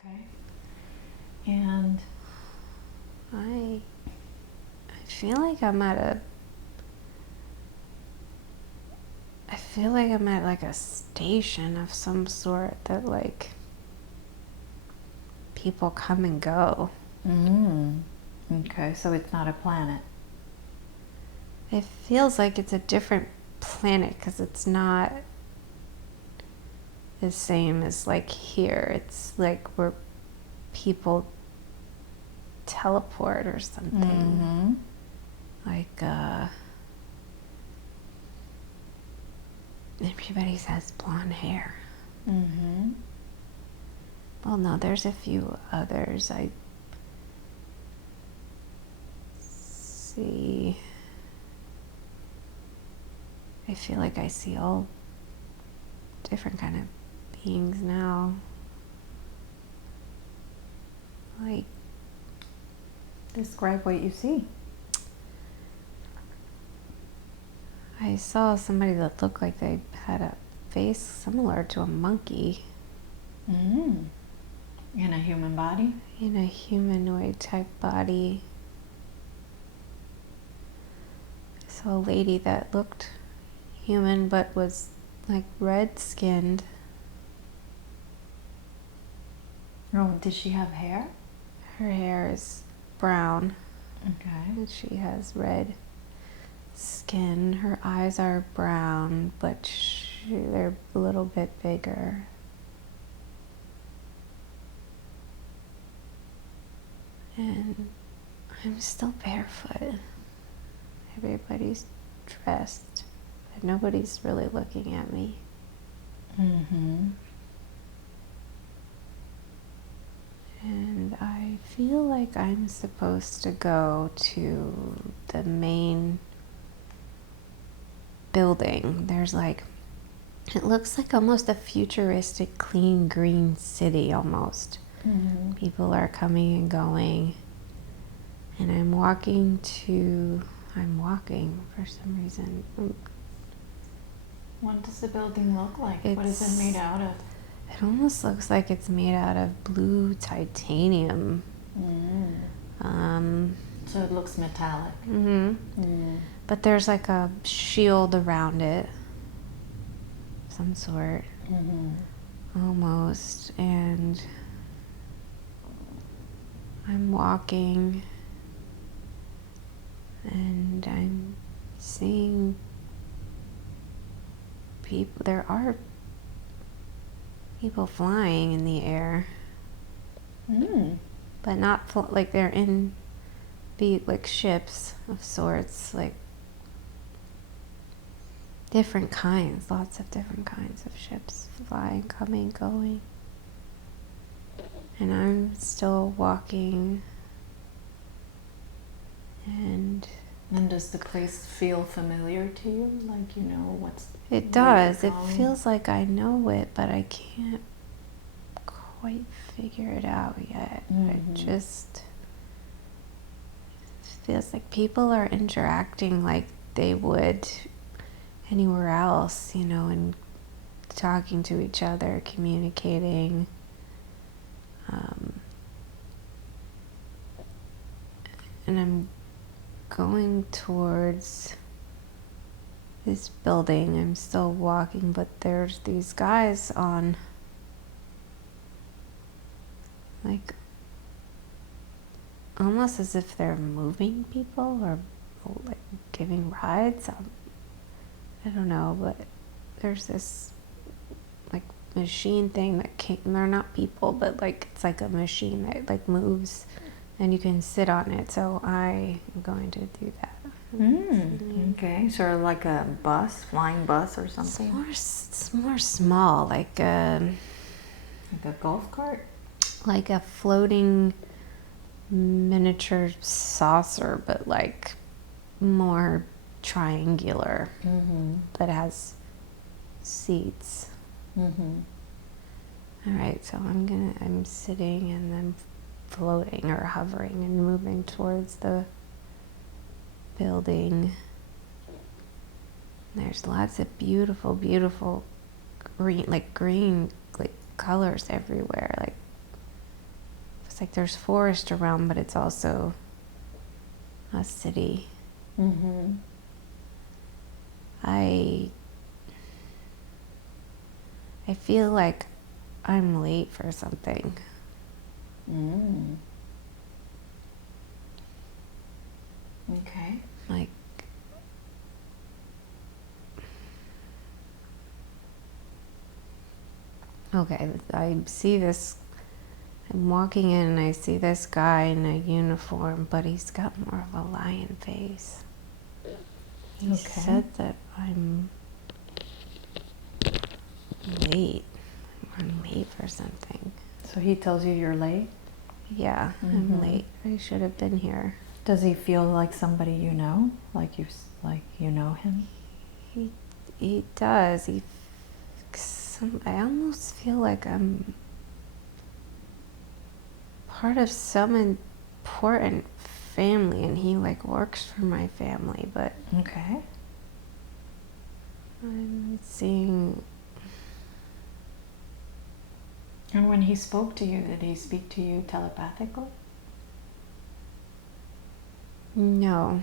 Okay. And I feel like I'm at like a station of some sort that like people come and go. Okay, so it's not a planet. It feels like it's a different planet because it's not the same as like here. It's like where people teleport or something. Like everybody says blonde hair. Well, no, there's a few others I see. I feel like I see all different kind of beings now. Like, Describe what you see. I saw somebody that looked like they had a face similar to a monkey. In a human body? In a humanoid type body. I saw a lady that looked human but was like red skinned. Oh, does she have hair? Her hair is brown. Okay. And she has red skin. Her eyes are brown, but they're a little bit bigger. And I'm still barefoot. Everybody's dressed, but nobody's really looking at me. And I feel like I'm supposed to go to the main building. There's like, it looks like almost a futuristic, clean, green city almost. People are coming and going. And I'm walking for some reason. What does the building look like? What is it made out of? It almost looks like it's made out of blue titanium. So it looks metallic. But there's like a shield around it. Some sort. Almost. And I'm walking. And I'm seeing people. There are people flying in the air. But not like they're in like ships of sorts, like different kinds, lots of different kinds of ships flying, coming, going. And I'm still walking. And does the place feel familiar to you? Like you know what's... It does. It feels like I know it, but I can't quite figure it out yet. It just feels like people are interacting like they would anywhere else, you know, and talking to each other, communicating. And I'm going towards this building. I'm still walking, but there's these guys on, like, almost as if they're moving people or like giving rides. I don't know, but there's this like machine thing that they're not people, but like it's like a machine that like moves and you can sit on it. So I am going to do that. Okay, sort of like a bus, flying bus or something. It's more small, like a golf cart, like a floating miniature saucer, but like more triangular, that has seats. All right, so I'm sitting and then floating or hovering and moving towards the building. There's lots of beautiful, beautiful green, like colors everywhere, like it's like there's forest around, but it's also a city. Mm-hmm. I feel like I'm late for something. Mm. Okay. Like, okay, I see this, I'm walking in and I see this guy in a uniform, but he's got more of a lion face. He said that I'm late. I'm late for something. So he tells you you're late? Yeah, I'm late. I should have been here. Does he feel like somebody you know? Like you know him? He does. I almost feel like I'm part of some important family, and he like works for my family, but Okay. I'm seeing. And when he spoke to you, did he speak to you telepathically? No.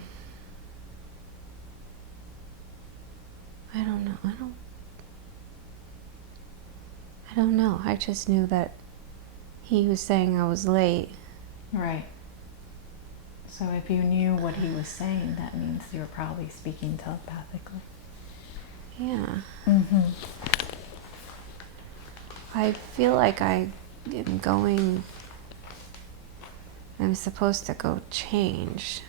I don't know. I don't know. I just knew that he was saying I was late. Right. So if you knew what he was saying, that means you're probably speaking telepathically. Yeah. Mm-hmm. I feel like I'm supposed to go change.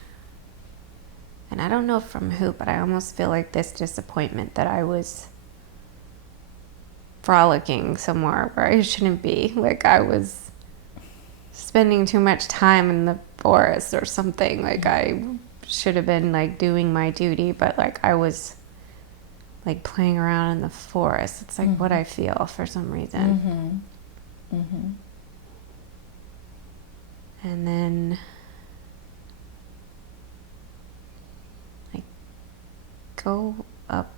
And I don't know from who, but I almost feel like this disappointment that I was frolicking somewhere where I shouldn't be. Like I was spending too much time in the forest or something. Like I should have been like doing my duty, but like I was like playing around in the forest. It's like what I feel for some reason. Mm-hmm. Mm-hmm. And then I go up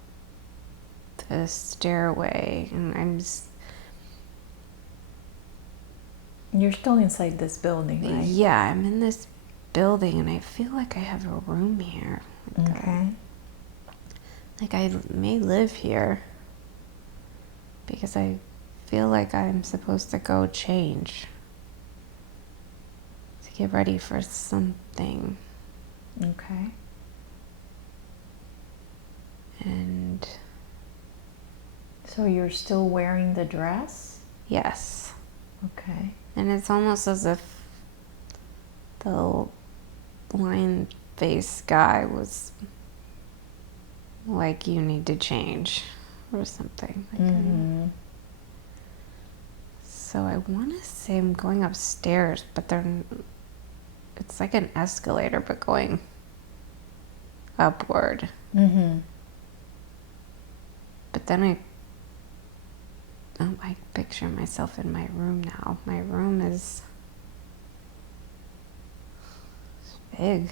the stairway and You're still inside this building, right? Yeah, I'm in this building and I feel like I have a room here. Okay. Like I may live here because I feel like I'm supposed to go change to get ready for something. Okay. And so you're still wearing the dress? yes. Okay. And it's almost as if the lion-faced guy was like, you need to change or something. Like so I want to say I'm going upstairs, but it's like an escalator, but going upward. Mm-hmm. But then I picture myself in my room now. My room is big.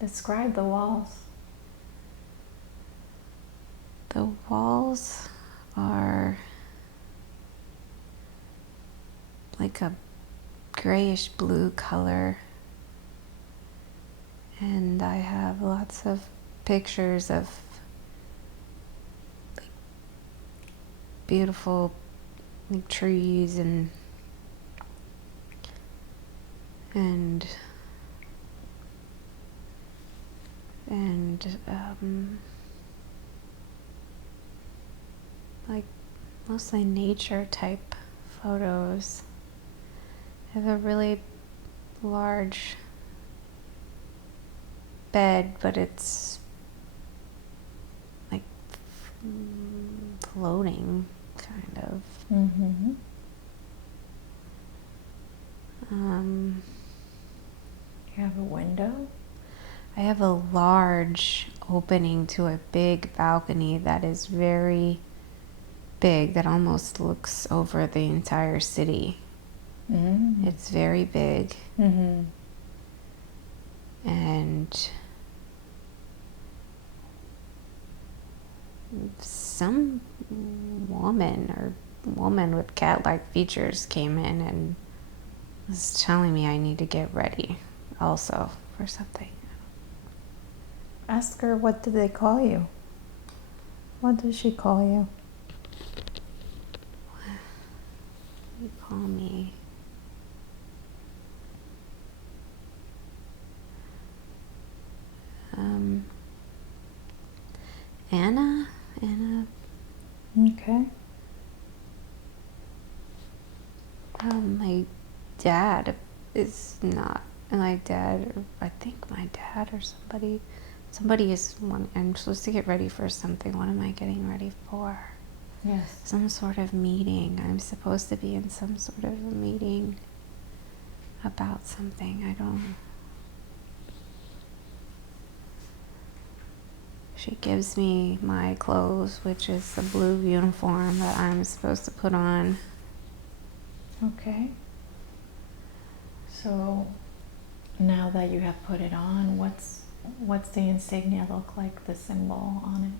Describe the walls. The walls are like a grayish blue color, and I have lots of pictures of like beautiful like trees and like mostly nature type photos. I have a really large bed, but it's like floating, kind of. Mm-hmm. You have a window? I have a large opening to a big balcony that is very big, that almost looks over the entire city. Mm-hmm. It's very big. Mm-hmm. And some woman with cat-like features came in and is telling me I need to get ready also for something. Ask her, what do they call you? What does she call you? You call me Anna. Okay. My dad is not. My dad, I think my dad or somebody is one. I'm supposed to get ready for something. What am I getting ready for? Yes. Some sort of meeting. I'm supposed to be in some sort of a meeting about something. I don't. She gives me my clothes, which is the blue uniform that I'm supposed to put on. Okay. So now that you have put it on, what's the insignia look like, the symbol on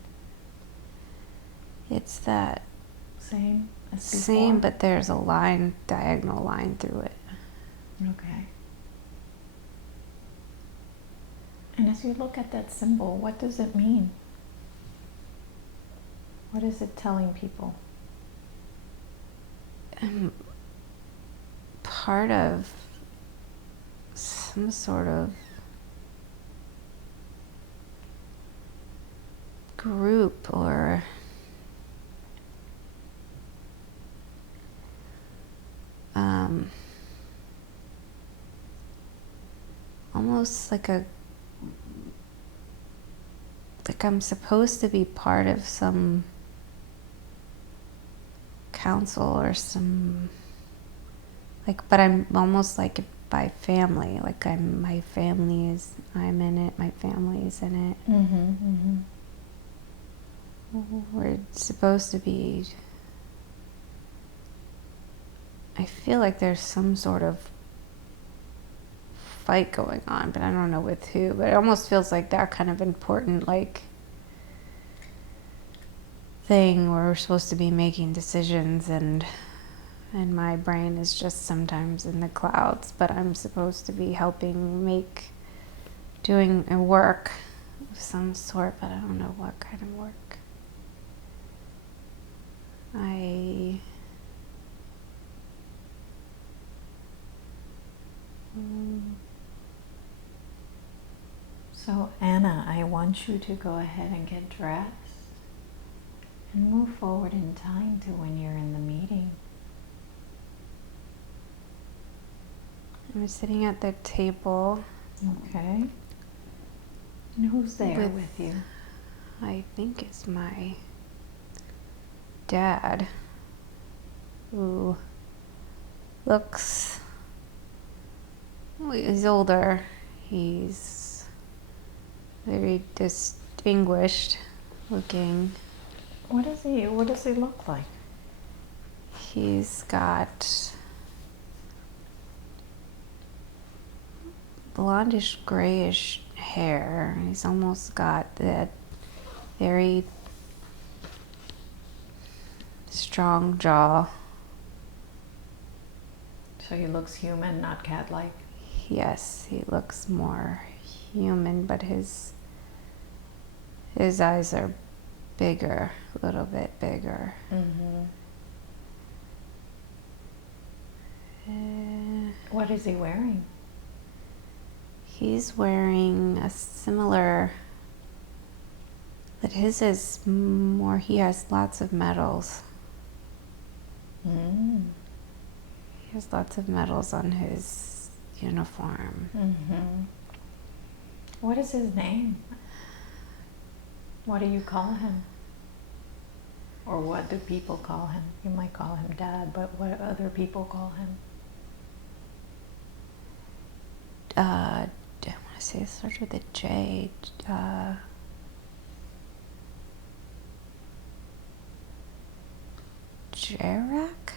it? It's that Same as before? same, but there's a line, diagonal line through it. Okay. And as you look at that symbol, what does it mean? What is it telling people? I'm part of some sort of group or almost like I'm supposed to be part of some council or some, but I'm almost like by family, I'm in it, my family is in it. Mm-hmm, mm-hmm. We're supposed to be, I feel like there's some sort of fight going on, but I don't know with who, but it almost feels like that kind of important, thing where we're supposed to be making decisions and my brain is just sometimes in the clouds, but I'm supposed to be helping doing a work of some sort, but I don't know what kind of work. So Anna, I want you to go ahead and get dressed and move forward in time to when you're in the meeting. I'm sitting at the table. Okay. And who's there with you? I think it's my dad, who looks, he's older, he's very distinguished looking. What does he look like? He's got blondish grayish hair. He's almost got that very strong jaw. So he looks human, not cat-like? Yes, he looks more human, but his eyes are bigger, a little bit bigger. Mm-hmm. What is he wearing? He's wearing a similar, but his is more, he has lots of medals. Mm. He has lots of medals on his uniform. Mm-hmm. What is his name? What do you call him? Or what do people call him? You might call him Dad, but what do other people call him? I want to say it starts with a J. Jarak?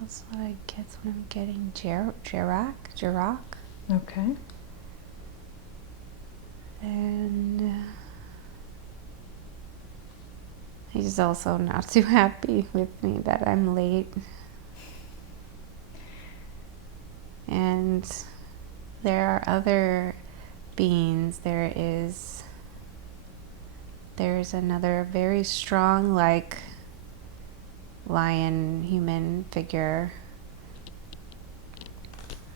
That's what I get when I'm getting Jarak. Okay. And he's also not too happy with me that I'm late. And there are other beings. There's another very strong, like, lion human figure.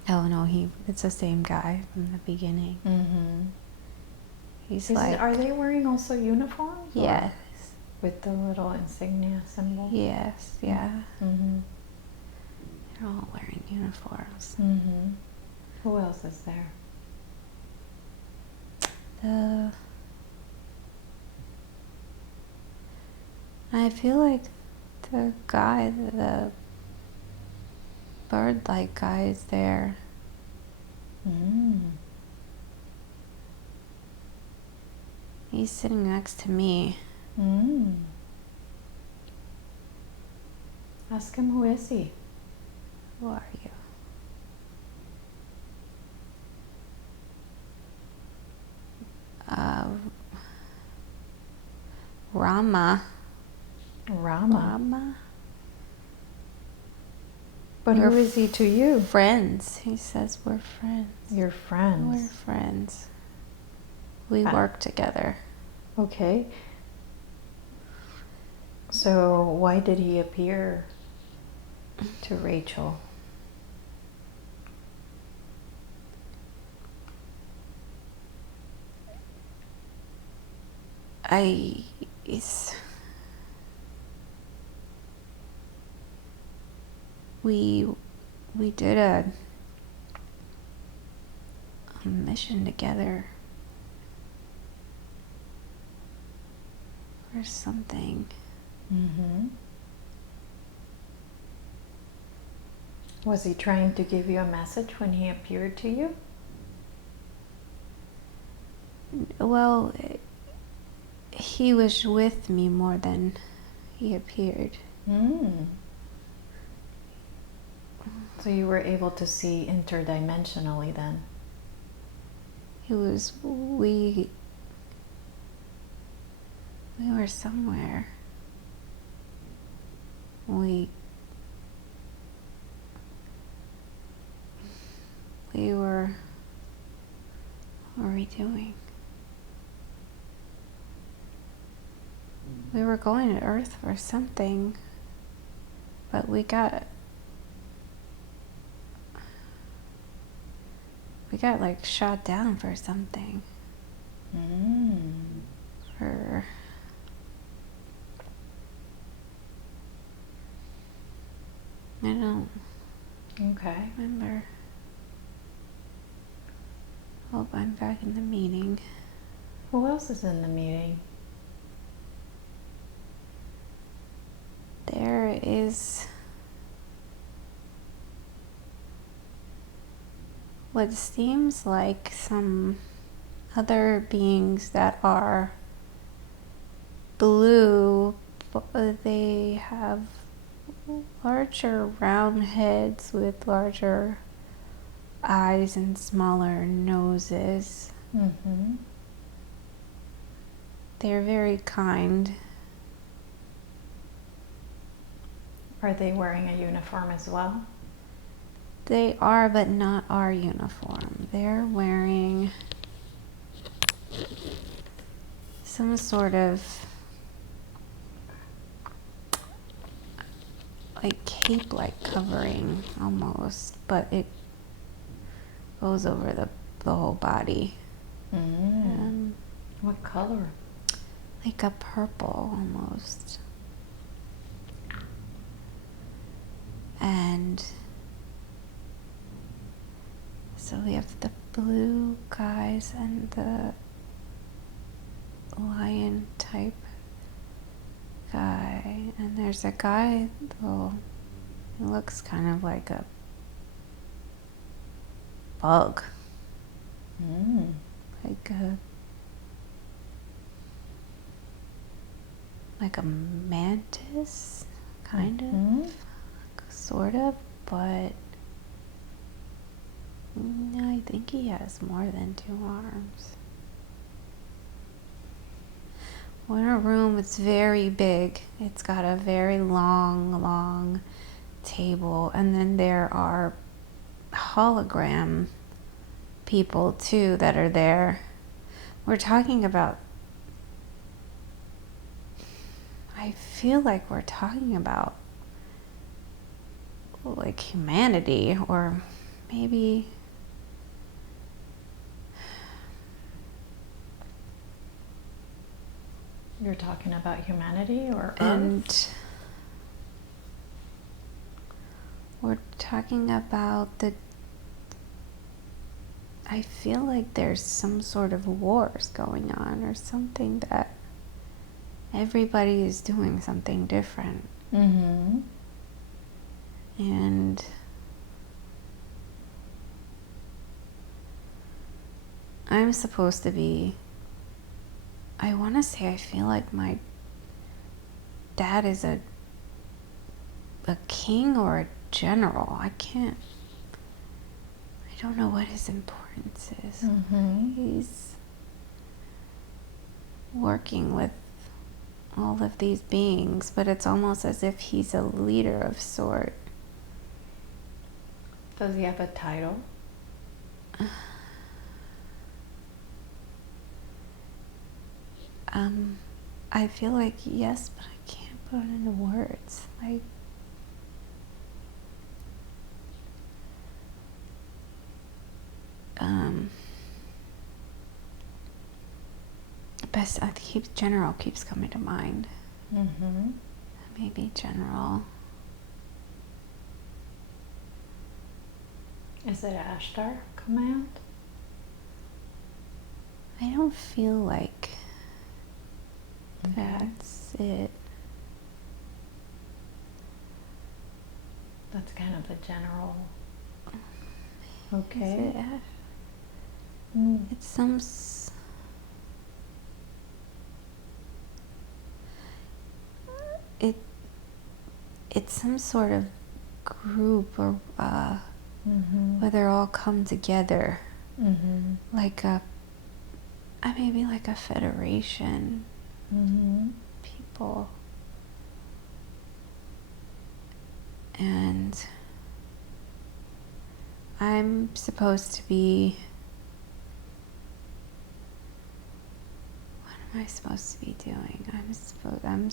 Oh no, it's the same guy from the beginning. Mm-hmm. Are they wearing also uniforms? Yes. With the little insignia symbol? Yes, yeah. Mm-hmm. They're all wearing uniforms. Mm-hmm. Who else is there? I feel like the guy, the bird-like guy is there. Mm. He's sitting next to me. Mm. Ask him, who is he? Who are you? Rama. But who is he to you? Friends. He says we're friends. You're friends. We're friends. We work together. Okay. So why did he appear to Rachel? We did a mission together for something. Mm-hmm. Was he trying to give you a message when he appeared to you? Well, he was with me more than he appeared. Mm. So you were able to see interdimensionally then? We were somewhere. We were, what were we doing? We were going to Earth for something, but we got like shot down for something. I don't remember. Hope I'm back in the meeting. Who else is in the meeting? There is what seems like some other beings that are blue, but they have larger round heads with larger eyes and smaller noses. Mm-hmm. They're very kind. Are they wearing a uniform as well? They are, but not our uniform. They're wearing some sort of like cape-like covering almost, but it goes over the whole body. What color? Like a purple almost. And so we have the blue guys and the lion type guy, and there's a guy though who looks kind of like a bug, like a mantis, kind of, sort of, but no, I think he has more than 2 arms. We're in a room, it's very big. It's got a very long table, and then there are hologram people too that are there. We're talking about, I feel like we're talking about like humanity, or maybe You're talking about humanity or Earth? and we're talking about I feel like there's some sort of wars going on, or something, that everybody is doing something different. Mm-hmm. And I'm supposed to be, I want to say, I feel like my dad is a king or a general. I don't know what his importance is. Mm-hmm. He's working with all of these beings, but it's almost as if he's a leader of sort. Does he have a title? I feel like yes, but I can't put it into words. Like, best, I think general keeps coming to mind. Mm-hmm. Maybe general. Is it Ashtar command? I don't feel like Okay. that's it. That's kind of the general. Is Okay. it Ash? Mm. It's some it's some sort of group, or Mm-hmm. where they're all come together, Mm-hmm. like maybe like a federation. Mm-hmm. People, and I'm supposed to be, what am I supposed to be doing? I'm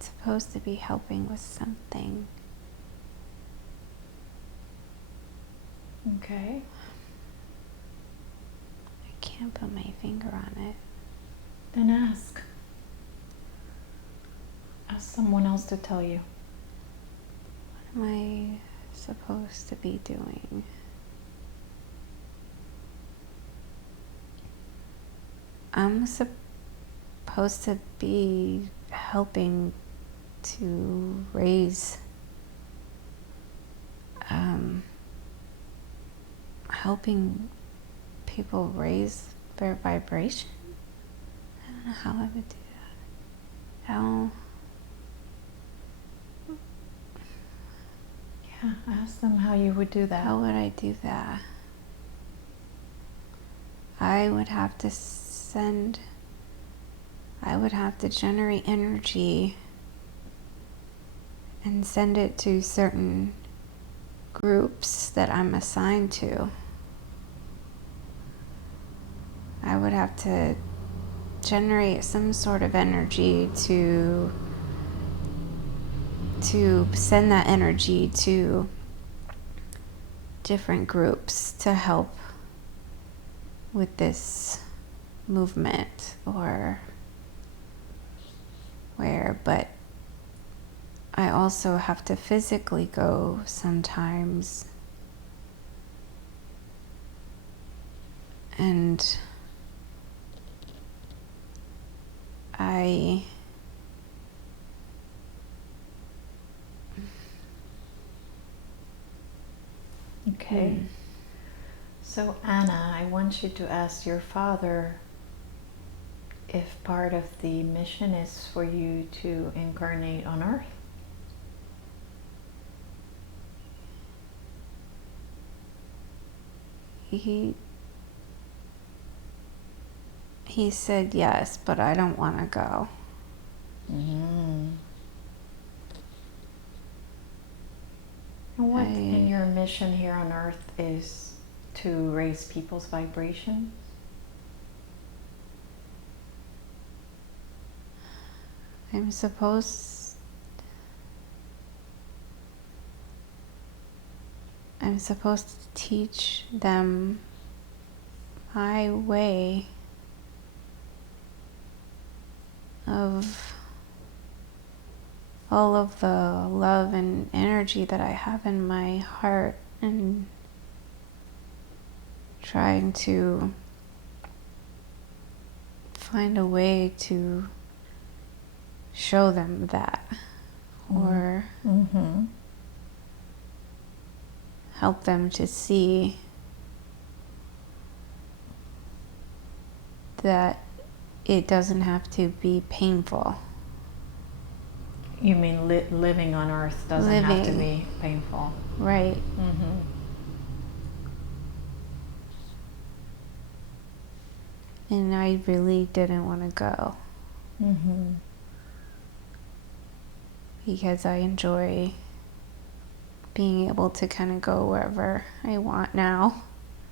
supposed to be helping with something. Okay. I can't put my finger on it. Then ask. Ask someone else to tell you. What am I supposed to be doing? I'm supposed to be helping to raise, helping people raise their vibration. I don't know how I would do that. How? Yeah, ask them how you would do that. How would I do that? I would have to generate energy and send it to certain groups that I'm assigned to. I would have to generate some sort of energy to send that energy to different groups to help with this movement, or where, but I also have to physically go sometimes, and Okay. So Anna, I want you to ask your father if part of the mission is for you to incarnate on Earth. he said yes, but I don't want to go. Mm. And what in your mission here on Earth is to raise people's vibration? I'm supposed to teach them my way of all of the love and energy that I have in my heart, and trying to find a way to show them that, or help them to see that it doesn't have to be painful. You mean living on Earth doesn't have to be painful? Right. And I really didn't want to go. Because I enjoy being able to kind of go wherever I want now.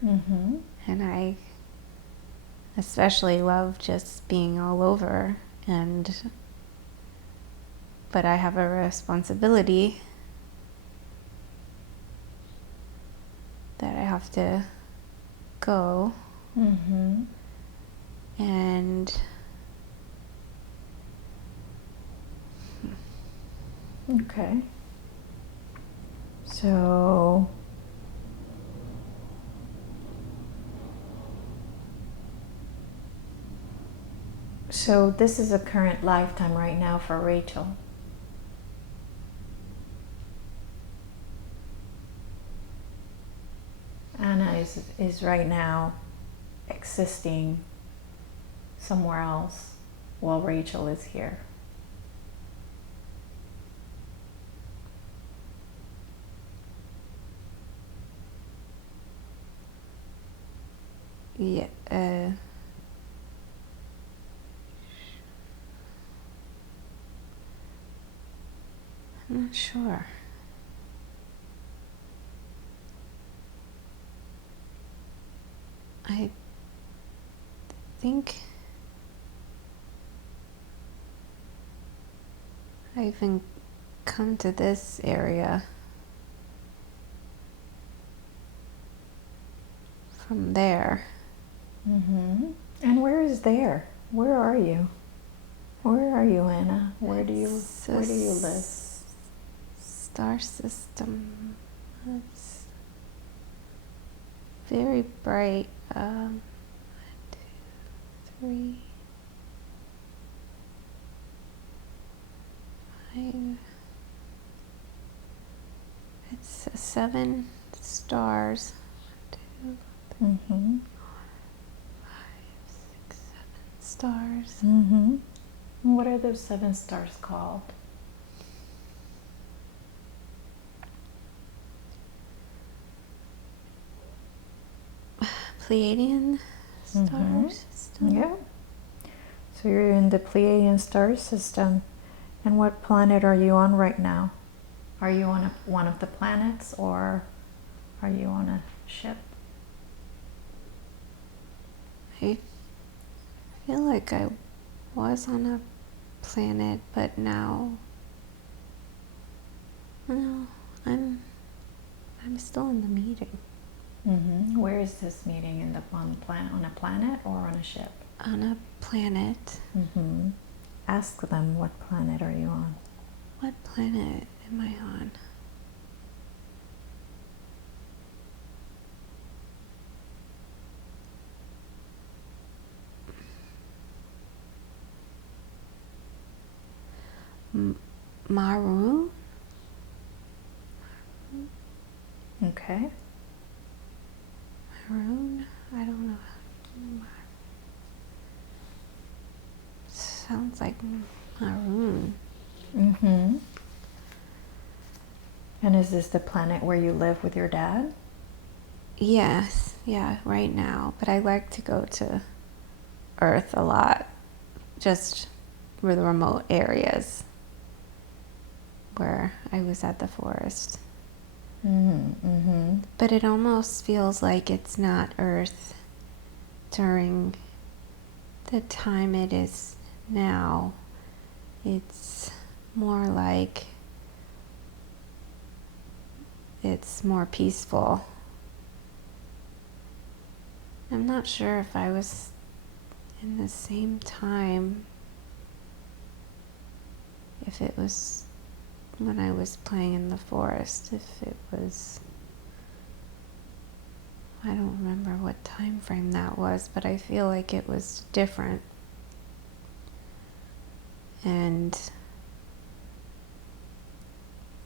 And I especially love just being all over, but I have a responsibility that I have to go. And okay. So this is a current lifetime right now for Rachel. Anna is right now existing somewhere else while Rachel is here. yeah, I'm not sure. I think I even come to this area from there. And where is there? Where are you? Where are you, Anna? Where do you live? Star system. It's very bright. 1, 2, 3, 5. It's 7 stars. 1, 2, 3, 4, 5, 6, 7 stars. What are those 7 stars called? Pleiadian star system. Yeah. So you're in the Pleiadian star system. And what planet are you on right now? Are you on one of the planets, or are you on a ship? I feel like I was on a planet, but now, no, I'm still in the meeting. Where is this meeting? On a planet or on a ship? On a planet. Ask them, what planet are you on? What planet am I on? Maroon? Okay. Maroon? I don't know. Sounds like maroon. And is this the planet where you live with your dad? Yes, yeah, right now. But I like to go to Earth a lot, just for the remote areas where I was at the forest. Mm-hmm. But it almost feels like it's not Earth during the time it is now. It's more like it's more peaceful. I'm not sure if I was in the same time, if it was when I was playing in the forest, if it was, I don't remember what time frame that was, but I feel like it was different. And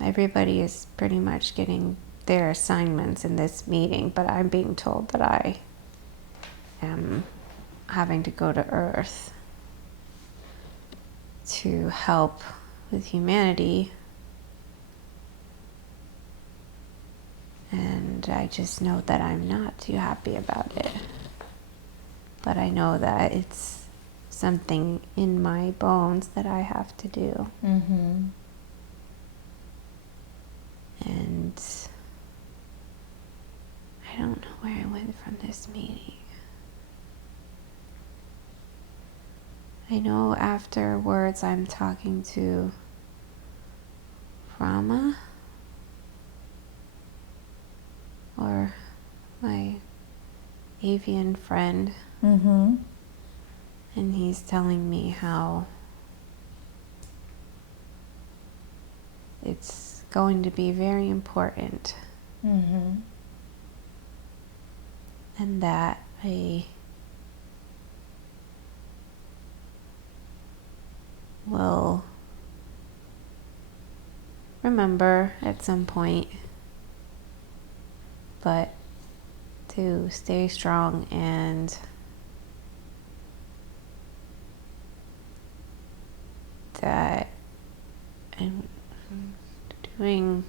everybody is pretty much getting their assignments in this meeting, but I'm being told that I am having to go to Earth to help with humanity. And I just know that I'm not too happy about it. But I know that it's something in my bones that I have to do. Mm-hmm. And I don't know where I went from this meeting. I know afterwards I'm talking to Rama, or my avian friend, Mm-hmm. and he's telling me how it's going to be very important, Mm-hmm. and that I will remember at some point, but to stay strong and that I'm going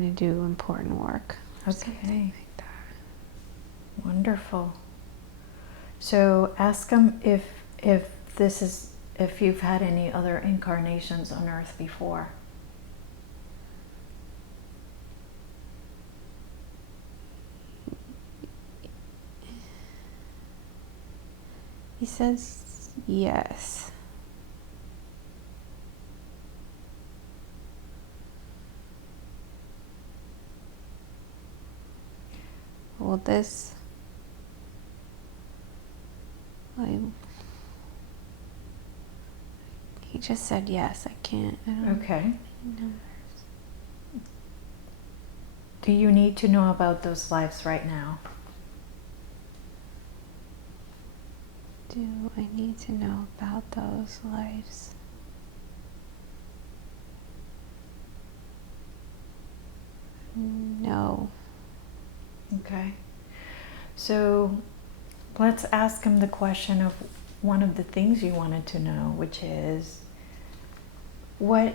to do important work. Okay. Like that. Wonderful. So ask him if you've had any other incarnations on Earth before. He says yes. Well, he just said yes. I don't Okay. know. Do you need to know about those lives right now? Do I need to know about those lives? No. Okay. So let's ask him the question of one of the things you wanted to know, which is what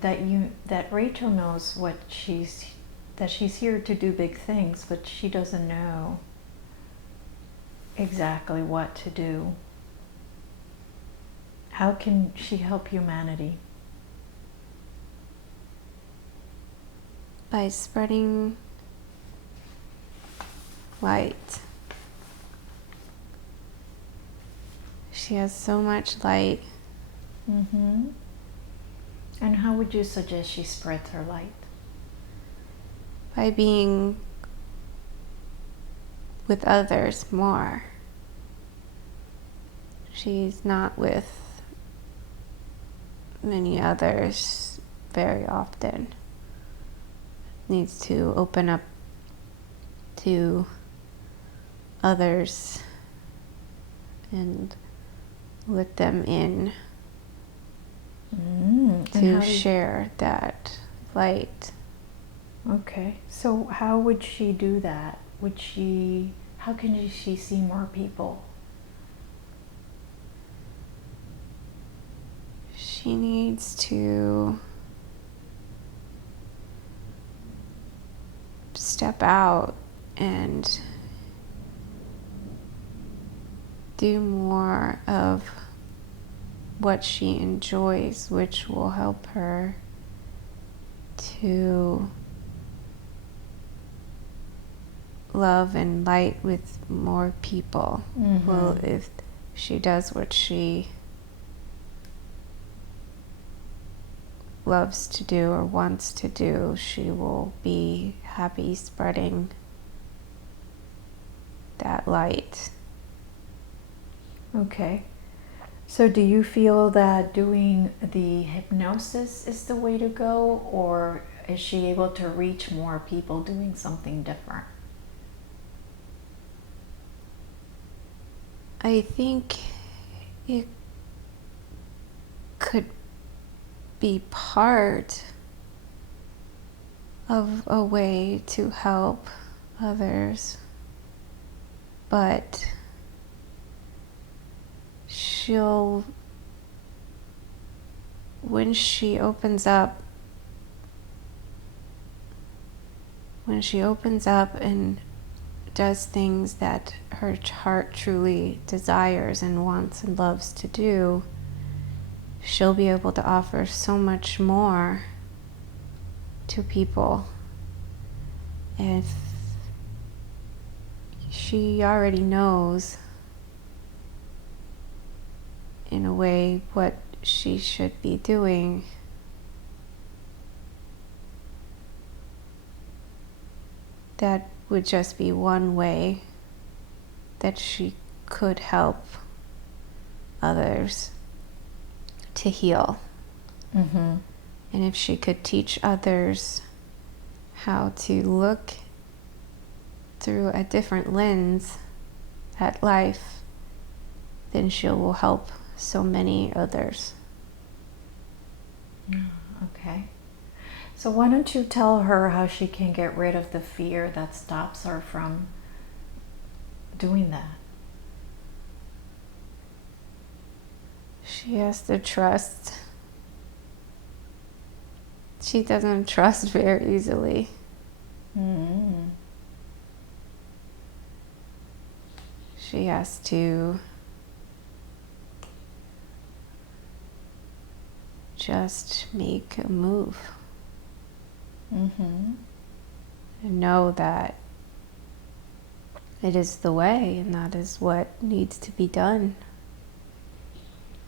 that Rachel knows that she's here to do big things, but she doesn't know exactly what to do. How can she help humanity? By spreading light. She has so much light. Mm-hmm. And how would you suggest she spreads her light? By being with others more. She's not with many others very often. Needs to open up to others and let them in to share that light. Okay, so how would she do that? How can she see more people? She needs to step out and do more of what she enjoys, which will help her to love and light with more people. Well, if she does what she loves to do or wants to do, she will be happy spreading that light. Okay. So do you feel that doing the hypnosis is the way to go, or is she able to reach more people doing something different? I think it could be part of a way to help others, but when she opens up and does things that her heart truly desires and wants and loves to do, she'll be able to offer so much more to people. If she already knows in a way what she should be doing, that would just be one way that she could help others to heal. And if she could teach others how to look through a different lens at life, then she will help so many others. Okay. So why don't you tell her how she can get rid of the fear that stops her from doing that? She has to trust. She doesn't trust very easily. She has to just make a move. And know that it is the way and that is what needs to be done.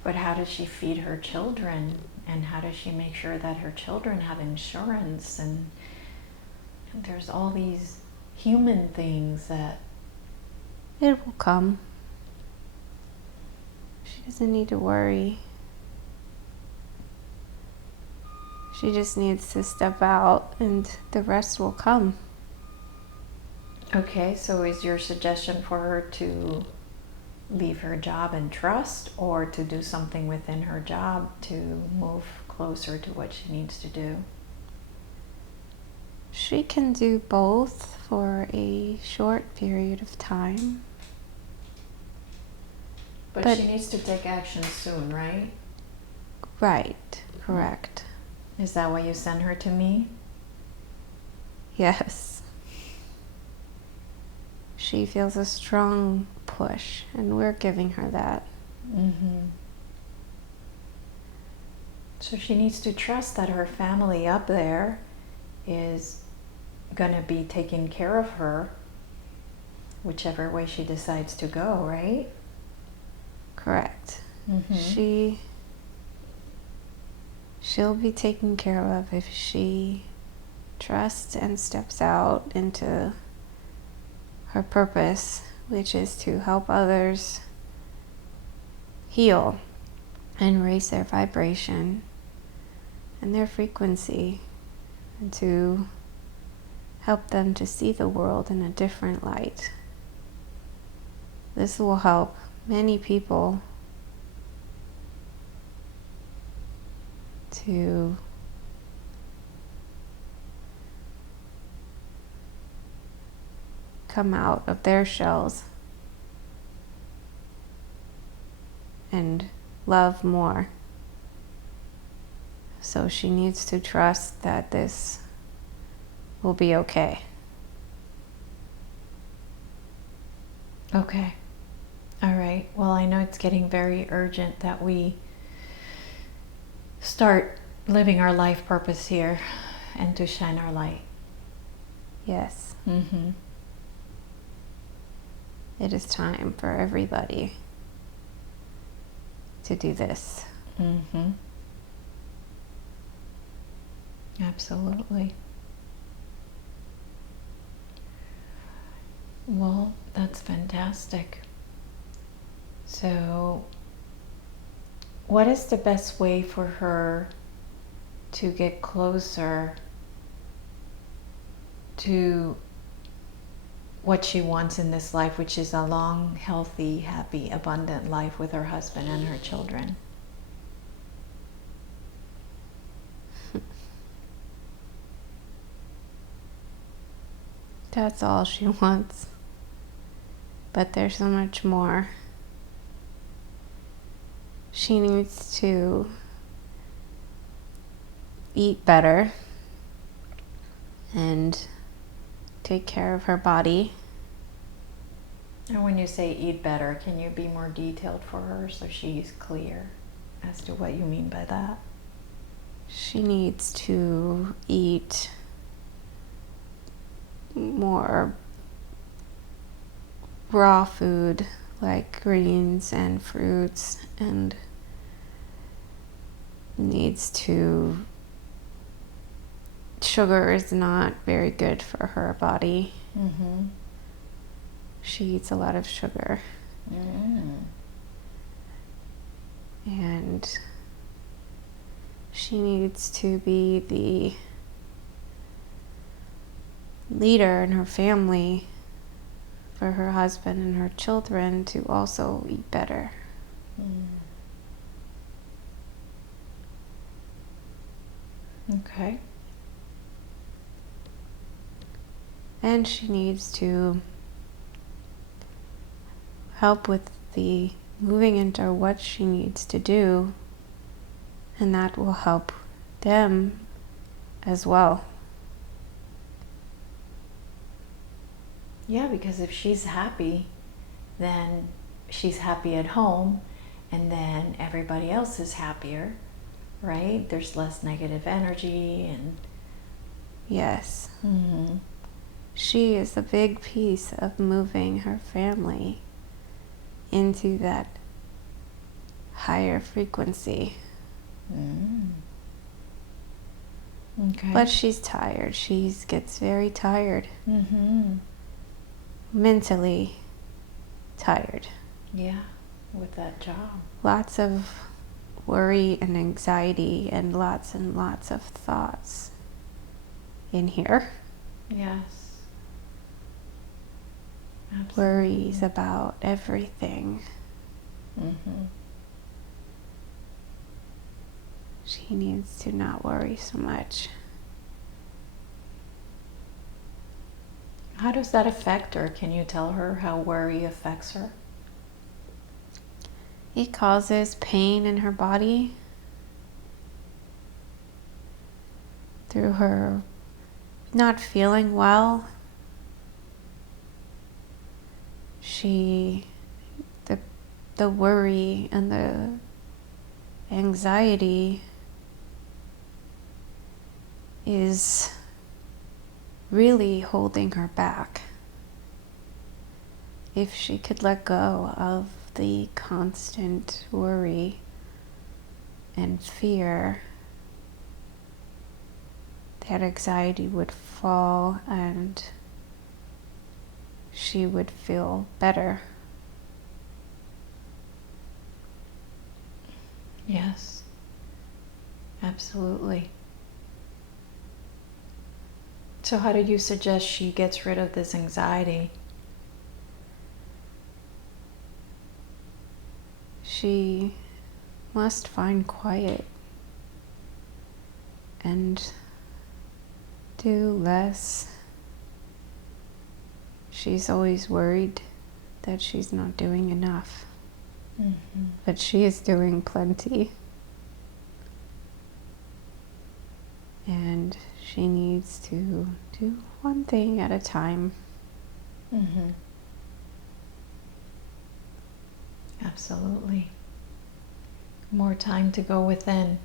But how does she feed her children? And how does she make sure that her children have insurance? And there's all these human things that... It will come. She doesn't need to worry. She just needs to step out and the rest will come. Okay, so is your suggestion for her to leave her job and trust, or to do something within her job to move closer to what she needs to do? She can do both for a short period of time. But she needs to take action soon, right? Right, correct. Is that why you send her to me? Yes. She feels a strong push, and we're giving her that. So she needs to trust that her family up there is going to be taking care of her, whichever way she decides to go, right? Correct. She'll be taken care of if she trusts and steps out into her purpose, which is to help others heal and raise their vibration and their frequency, and to help them to see the world in a different light. This will help many people to come out of their shells and love more. So she needs to trust that this will be okay. Okay. All right. Well, I know it's getting very urgent that we start living our life purpose here. and to shine our light. Yes. Mm-hmm. It is time for everybody to do this. Mm-hmm. Absolutely. Well, that's fantastic. So, what is the best way for her to get closer to what she wants in this life, which is a long, healthy, happy, abundant life with her husband and her children? That's all she wants. But there's so much more. She needs to eat better and take care of her body. And when you say eat better, can you be more detailed for her so she's clear as to what you mean by that? She needs to eat more raw food like greens and fruits, and sugar is not very good for her body. Mm-hmm. She eats a lot of sugar. And she needs to be the leader in her family for her husband and her children to also eat better. Okay. And she needs to help with the moving into what she needs to do, and that will help them as well. Yeah, because if she's happy, then she's happy at home, and then everybody else is happier, right? There's less negative energy and... Yes. Mm-hmm. She is a big piece of moving her family into that higher frequency. Okay. But she's tired. She gets very tired. Mm-hmm. Mentally tired. Yeah, with that job. Lots of worry and anxiety and lots of thoughts in here. Yes. Absolutely. Worries about everything. Mm-hmm. She needs to not worry so much. How does that affect her? Can you tell her how worry affects her? It causes pain in her body through her not feeling well. The worry and the anxiety is really holding her back. If she could let go of the constant worry and fear, that anxiety would fall and she would feel better. Yes, absolutely. So how did you suggest she gets rid of this anxiety? She must find quiet and do less. She's always worried that she's not doing enough. Mm-hmm. But she is doing plenty. And she needs to do one thing at a time. Mm-hmm. Absolutely. More time to go within.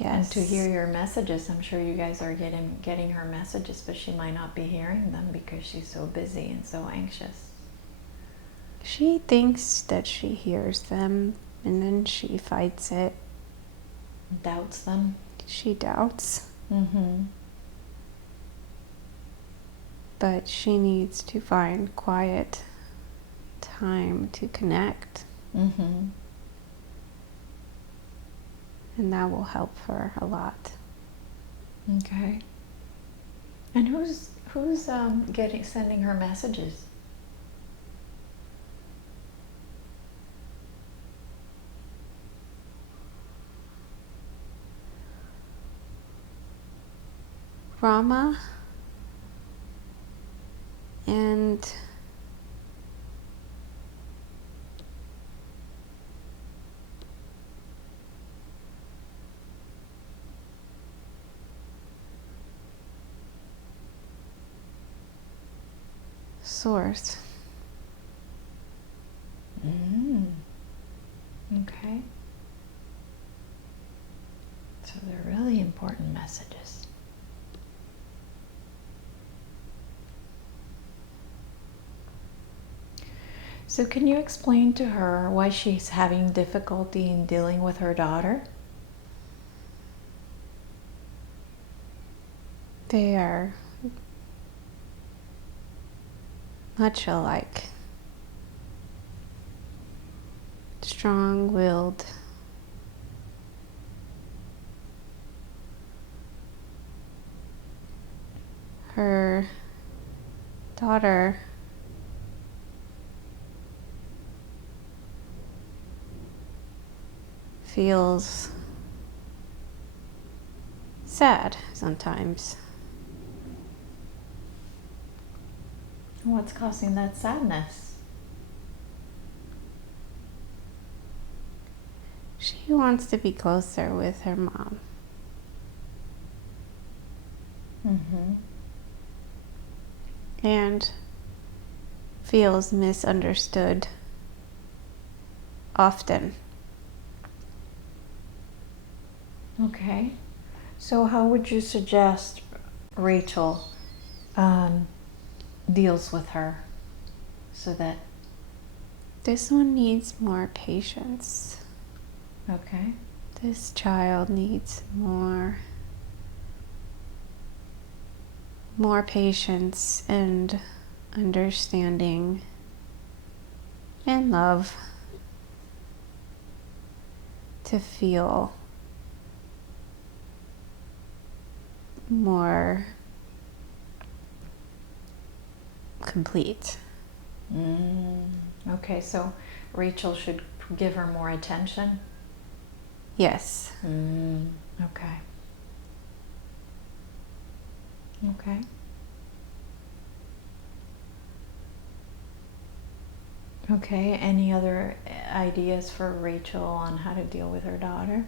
And Yes. to hear your messages, I'm sure you guys are getting her messages, but she might not be hearing them because she's so busy and so anxious. She thinks that she hears them, and then she fights it. Doubts them. She doubts. Mm-hmm. But she needs to find quiet time to connect. Mm-hmm. And that will help her a lot. Okay. And who's sending her messages? Rama and Source. Okay. So they're really important messages. So can you explain to her why she's having difficulty in dealing with her daughter? They are much alike. Strong-willed. Her daughter feels sad sometimes. What's causing that sadness? She wants to be closer with her mom. Mm-hmm. And feels misunderstood often. Okay. So how would you suggest Rachel deals with her so that... This one needs more patience. Okay. This child needs more patience and understanding and love to feel more complete. Okay, so Rachel should give her more attention? Yes. Okay. Okay. Okay, any other ideas for Rachel on how to deal with her daughter?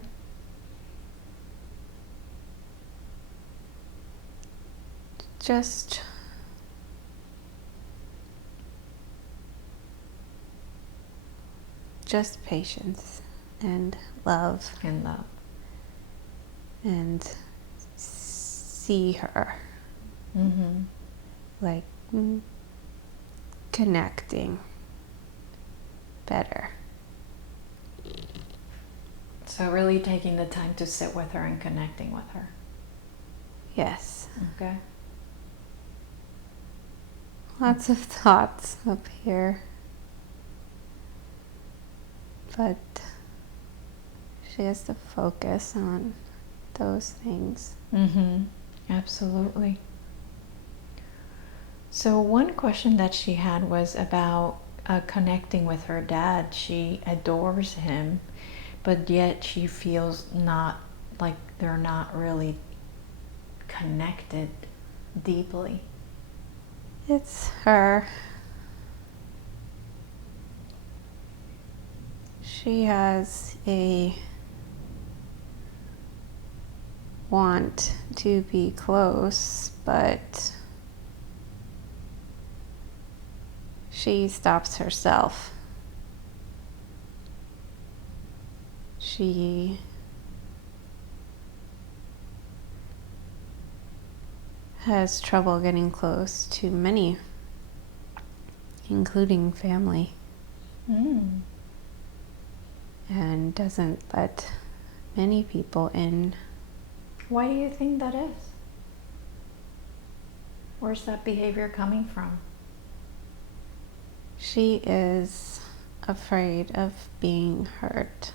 Just patience and love And love. and see her like connecting better. So really taking the time to sit with her and connecting with her. Yes. Okay. Lots of thoughts up here. But she has to focus on those things. Absolutely. So one question that she had was about connecting with her dad. She adores him, but yet she feels not like they're not really connected deeply. It's her. She has a want to be close, but she stops herself. She has trouble getting close to many, including family, and doesn't let many people in. Why do you think that is? Where's that behavior coming from? She is afraid of being hurt.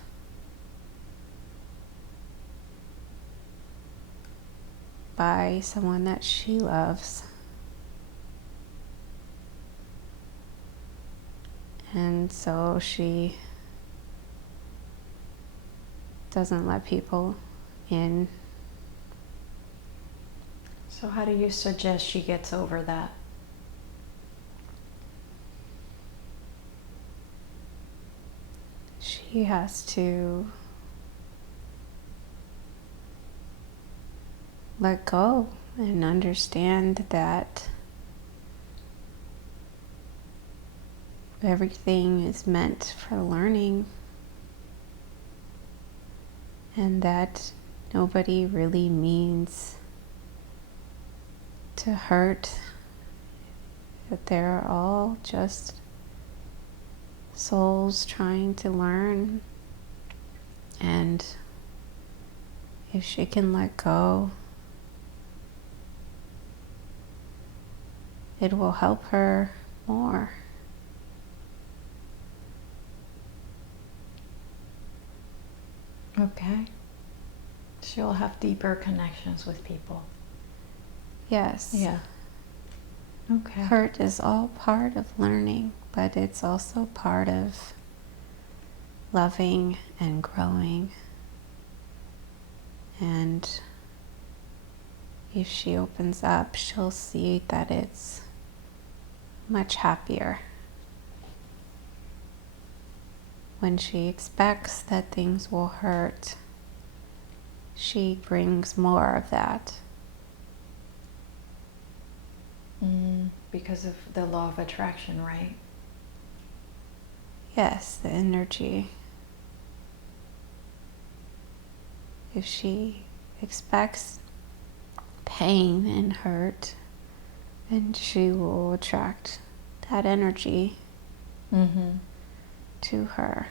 By someone that she loves. And so she doesn't let people in. So how do you suggest she gets over that? She has to let go and understand that everything is meant for learning, and that nobody really means to hurt, that they're all just souls trying to learn. And if she can let go, it will help her more. Okay. She'll have deeper connections with people. Yes. Yeah. Okay. Hurt is all part of learning, but it's also part of loving and growing. And if she opens up, she'll see that it's much happier. When she expects that things will hurt, she brings more of that. Because of the law of attraction, right? Yes, the energy. If she expects pain and hurt, then she will attract that energy to her.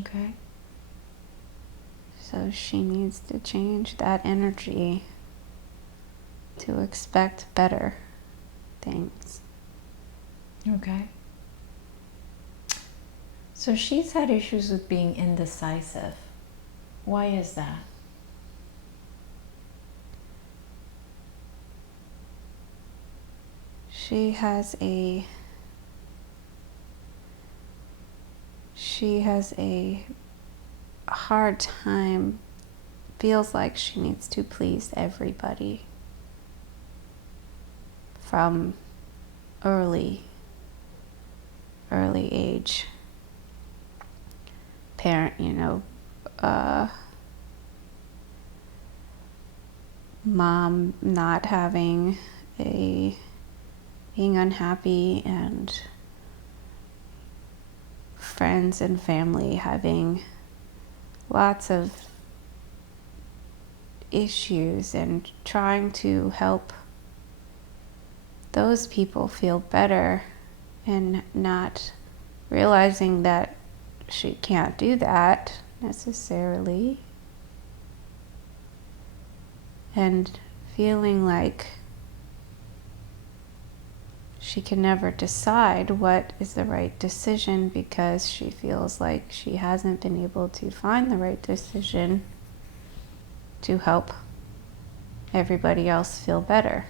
Okay. So she needs to change that energy to expect better things. Okay. So she's had issues with being indecisive. Why is that? She has a hard time, feels like she needs to please everybody from early age. Mom not having being unhappy, and friends and family having lots of issues, and trying to help those people feel better, and not realizing that she can't do that necessarily, and feeling like she can never decide what is the right decision because she feels like she hasn't been able to find the right decision to help everybody else feel better.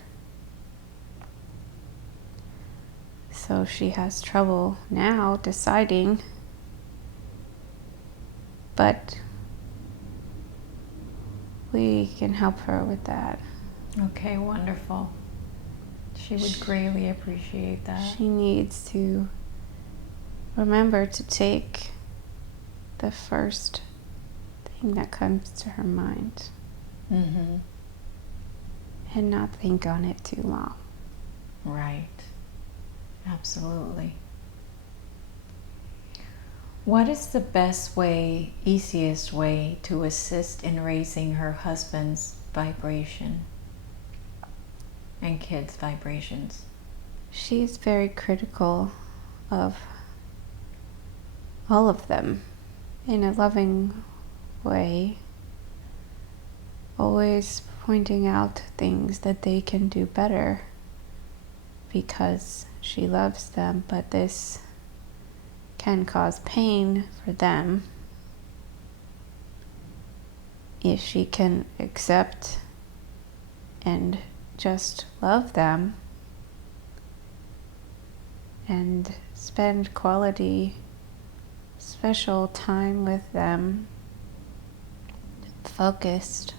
So she has trouble now deciding, but we can help her with that. Okay, wonderful. She would greatly appreciate that. She needs to remember to take the first thing that comes to her mind and not think on it too long. Right. Absolutely. What is the best way, easiest way to assist in raising her husband's vibration? and kids' vibrations? She's very critical of all of them in a loving way, always pointing out things that they can do better because she loves them, but this can cause pain for them. If she can accept and just love them and spend quality, special time with them, focused,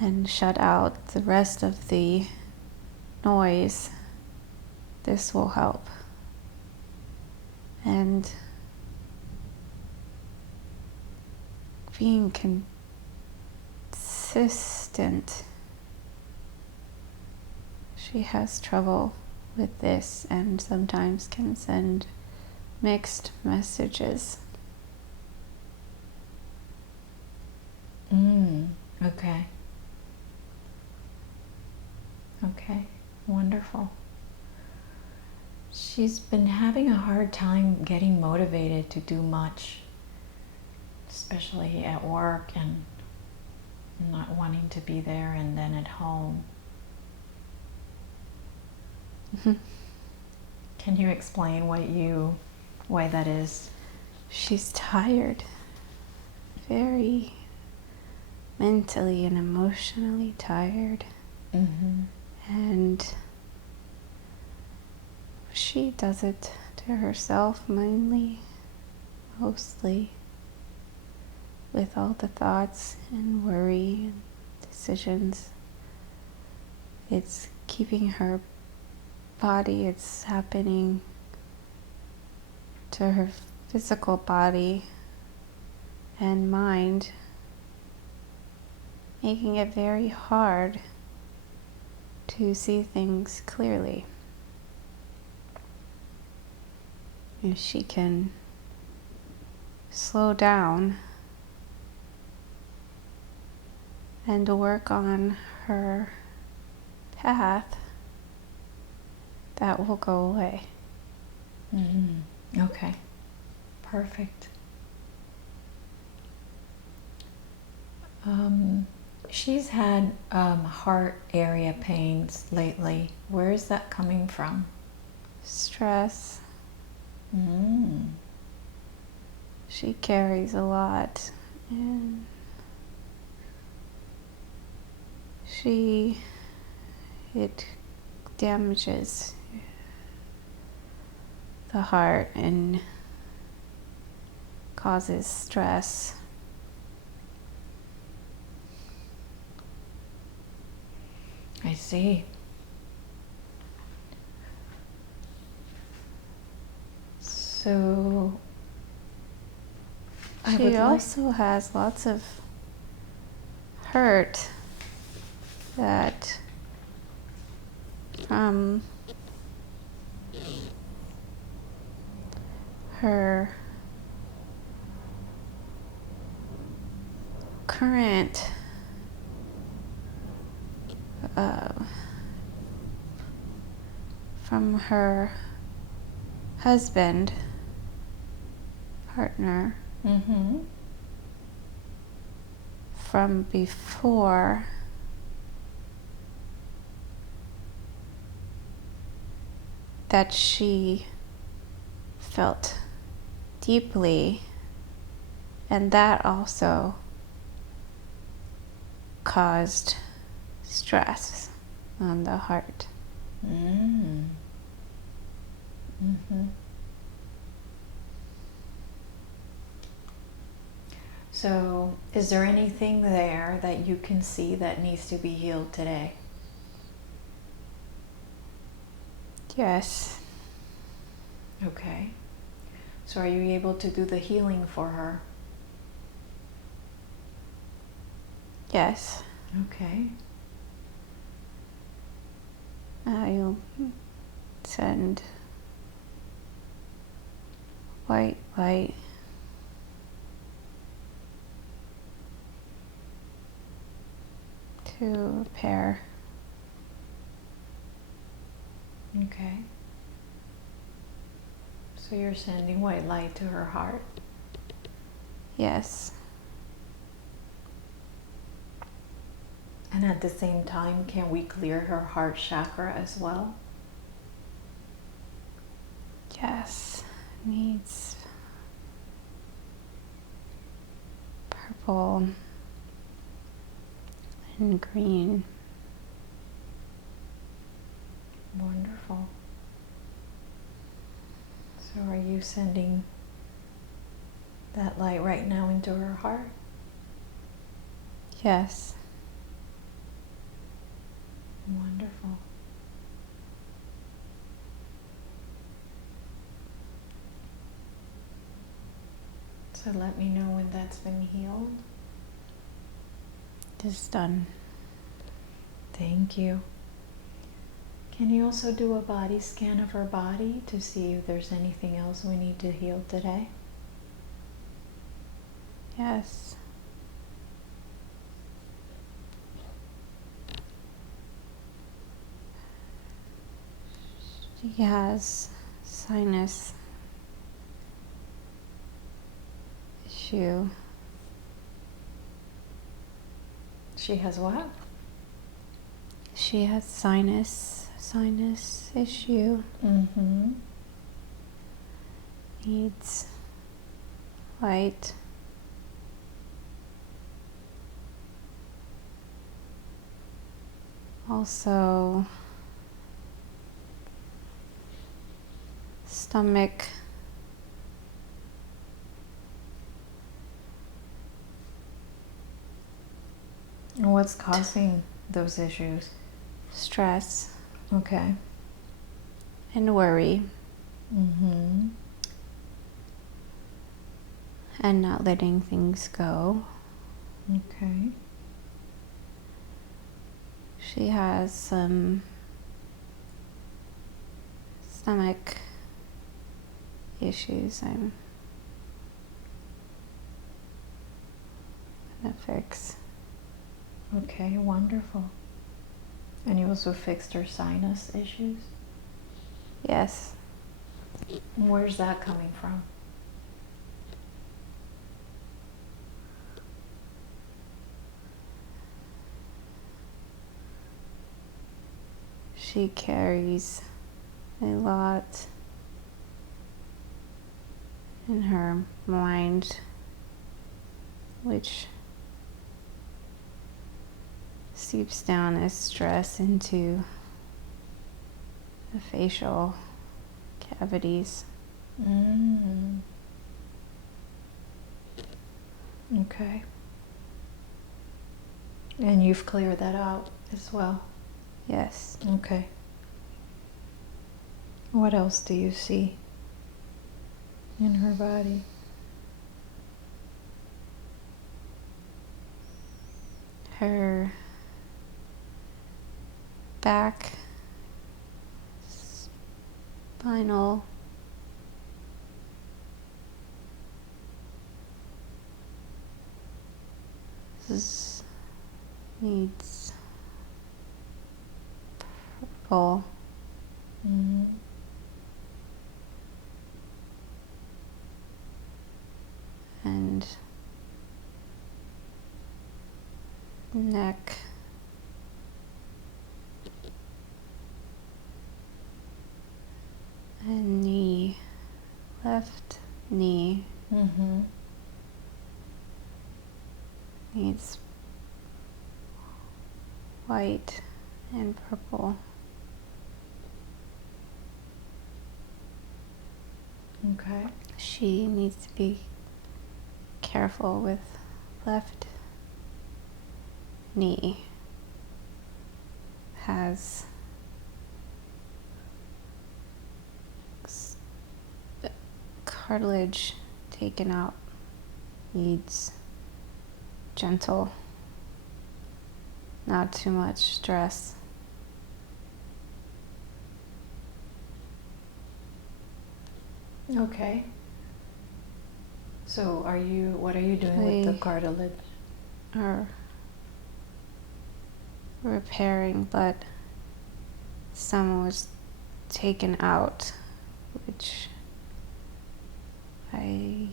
and shut out the rest of the noise, this will help. And being consistent, she has trouble with this and sometimes can send mixed messages. Okay. Okay, wonderful. She's been having a hard time getting motivated to do much, especially at work, and not wanting to be there, and then at home. Can you explain why that is? She's tired, very mentally and emotionally tired. And she does it to herself mainly, mostly, with all the thoughts and worry and decisions. It's keeping her body, it's happening to her physical body and mind, making it very hard to see things clearly. If she can slow down and work on her path, that will go away. Okay, perfect. She's had heart area pains lately. Where is that coming from? Stress. She carries a lot, and it damages the heart and causes stress. I see. So She also has lots of hurt that from her current from her husband, partner, from before, that she felt deeply, and that also caused stress on the heart. So, is there anything there that you can see that needs to be healed today? Yes. Okay. So are you able to do the healing for her? Yes. Okay. I'll send white light to repair Okay. So you're sending white light to her heart. Yes. And at the same time, can we clear her heart chakra as well? Yes. Needs purple and green. Wonderful. So are you sending that light right now into her heart? Yes. Wonderful. So let me know when that's been healed. Just done. Thank you. Can you also do a body scan of her body to see if there's anything else we need to heal today? Yes. She has sinus issue. She has what? She has sinus issue. Mm-hmm. Needs light. Also, stomach. And what's causing those issues? Stress Okay. and worry Mm-hmm. and not letting things go. Okay. She has some stomach issues I'm gonna fix. Okay, wonderful. And you also fixed her sinus issues? Yes. Where's that coming from? She carries a lot in her mind, which seeps down as stress into the facial cavities. Mm. Okay. And you've cleared that out as well? Yes. Okay. What else do you see in her body? Her back, spinal, needs purple. Mm-hmm. And neck, and knee, left knee Mm-hmm. needs white and purple. Okay. She needs to be careful with left knee. Has cartilage taken out. Needs gentle, not too much stress. Okay. So what are you doing with the cartilage? Are repairing, but some was taken out, which I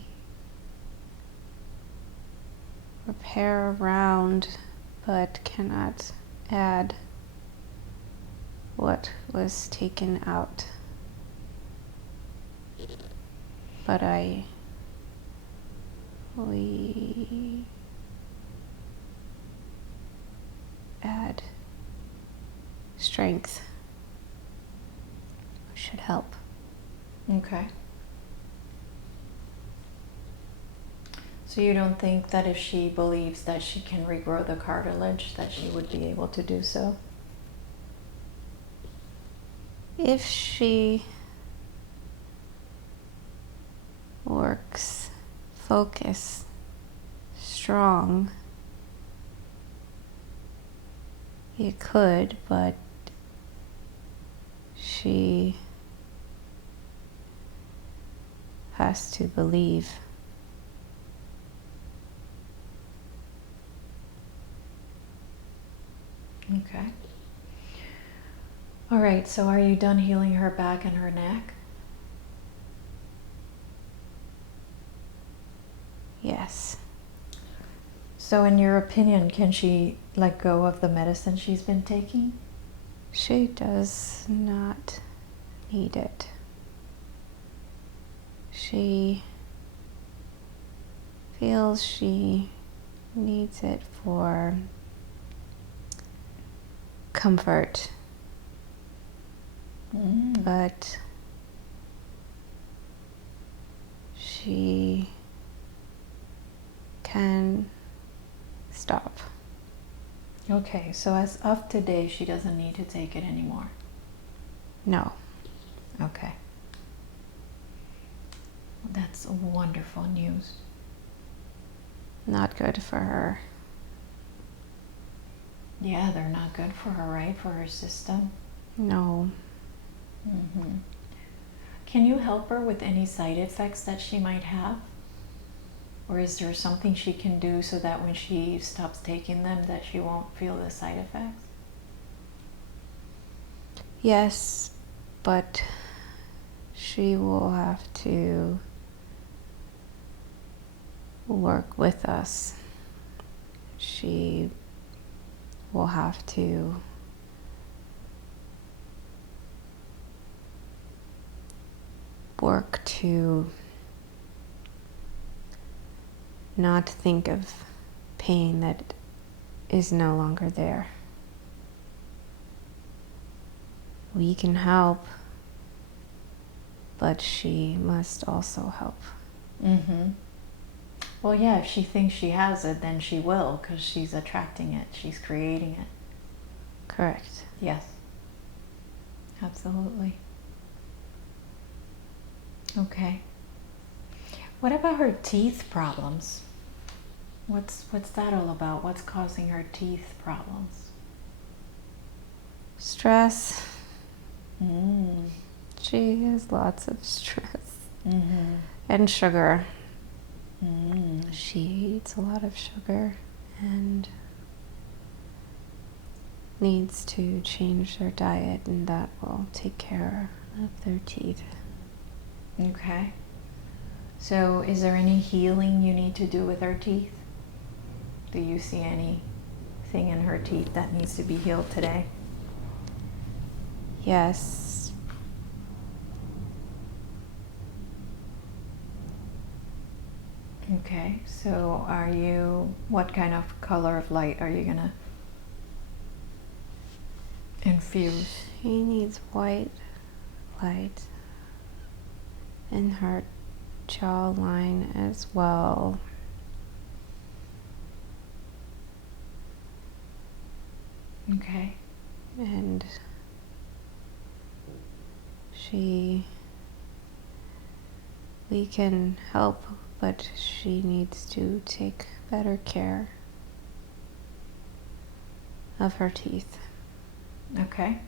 repair around but cannot add what was taken out. But we add strength, which should help. Okay. So you don't think that if she believes that she can regrow the cartilage, that she would be able to do so? If she works, focus, strong, you could, but she has to believe. Okay. All right, so are you done healing her back and her neck? Yes. So in your opinion, can she let go of the medicine she's been taking? She does not need it. She feels she needs it for comfort, but she can stop. Okay, so as of today, she doesn't need to take it anymore. No. Okay. That's wonderful news. Not good for her. Yeah, they're not good for her, right? For her system. No. Mm-hmm. Can you help her with any side effects that she might have? Or is there something she can do so that when she stops taking them, that she won't feel the side effects? Yes, but she will have to work with us. She will have to work to not think of pain that is no longer there. We can help, but she must also help. Mm-hmm. Well, yeah, if she thinks she has it, then she will, because she's attracting it. She's creating it. Correct. Yes. Absolutely. Okay. What about her teeth problems? What's that all about? What's causing her teeth problems? Stress. Mm. She has lots of stress. Mm-hmm. And sugar. Mm. She eats a lot of sugar and needs to change their diet, and that will take care of their teeth. Okay. So is there any healing you need to do with her teeth? Do you see anything in her teeth that needs to be healed today? Yes. Okay, so what kind of color of light are you gonna infuse? She needs white light in her jawline as well. Okay. And we can help, but she needs to take better care of her teeth. Okay.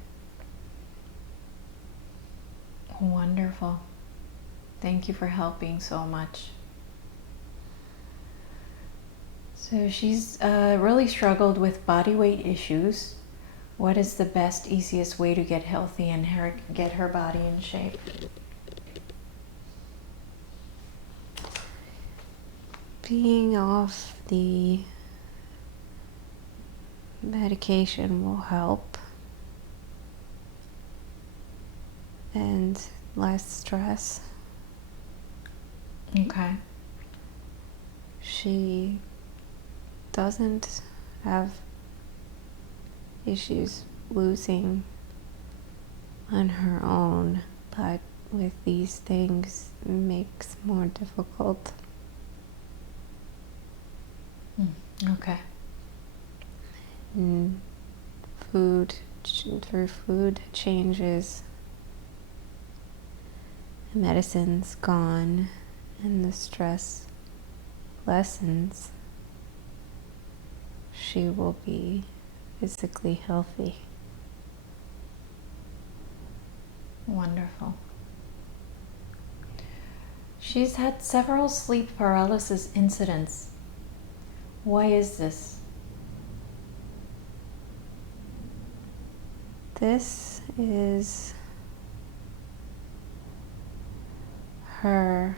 Wonderful. Thank you for helping so much. So she's really struggled with body weight issues, What is the best, easiest way to get healthy and get her body in shape? Being off the medication will help, and less stress. Okay. She doesn't have issues losing on her own, but with these things it makes more difficult. Okay. And through food changes, the medicine's gone and the stress lessens, she will be physically healthy. Wonderful. She's had several sleep paralysis incidents. Why is this? This is her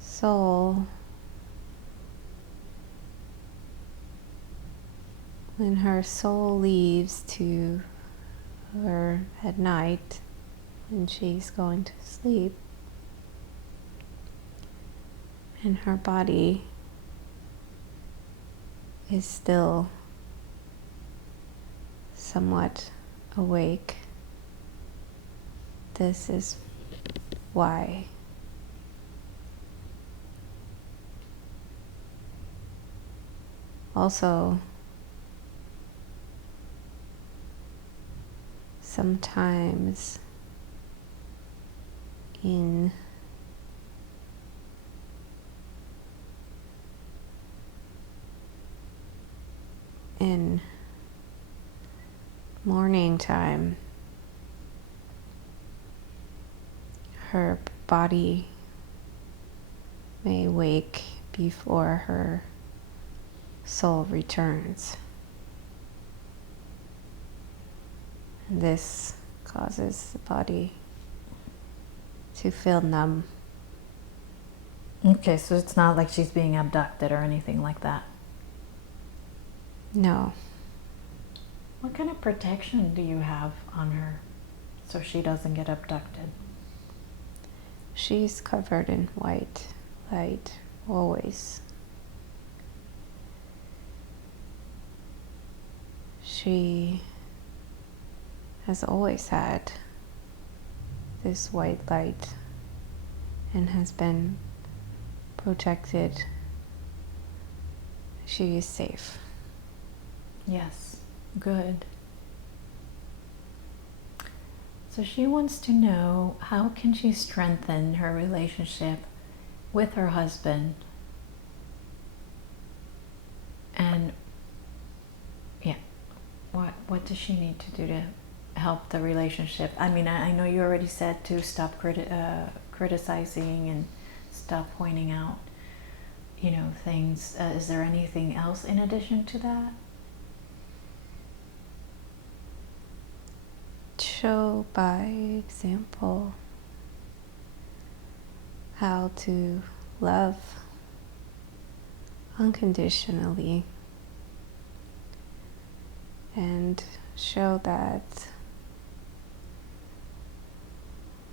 soul when her soul leaves to her at night when she's going to sleep, and her body is still somewhat awake. This is why. Also, sometimes in morning time, her body may wake before her soul returns. And this causes the body to feel numb. Okay, so it's not like she's being abducted or anything like that. No. What kind of protection do you have on her so she doesn't get abducted? She's covered in white light, always. She has always had this white light and has been protected. She is safe. Yes, good. So she wants to know, how can she strengthen her relationship with her husband? And yeah, what does she need to do to help the relationship? I mean, I know you already said to stop criticizing and stop pointing out, things. Is there anything else in addition to that? Show by example how to love unconditionally, and show that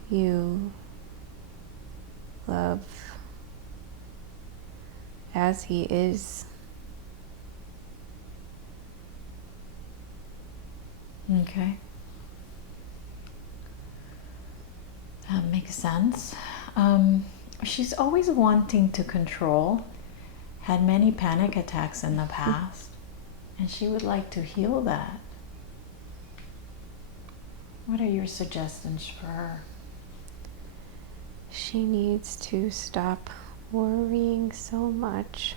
you love as he is. Okay. That makes sense. She's always wanting to control, had many panic attacks in the past, and she would like to heal that. What are your suggestions for her? She needs to stop worrying so much.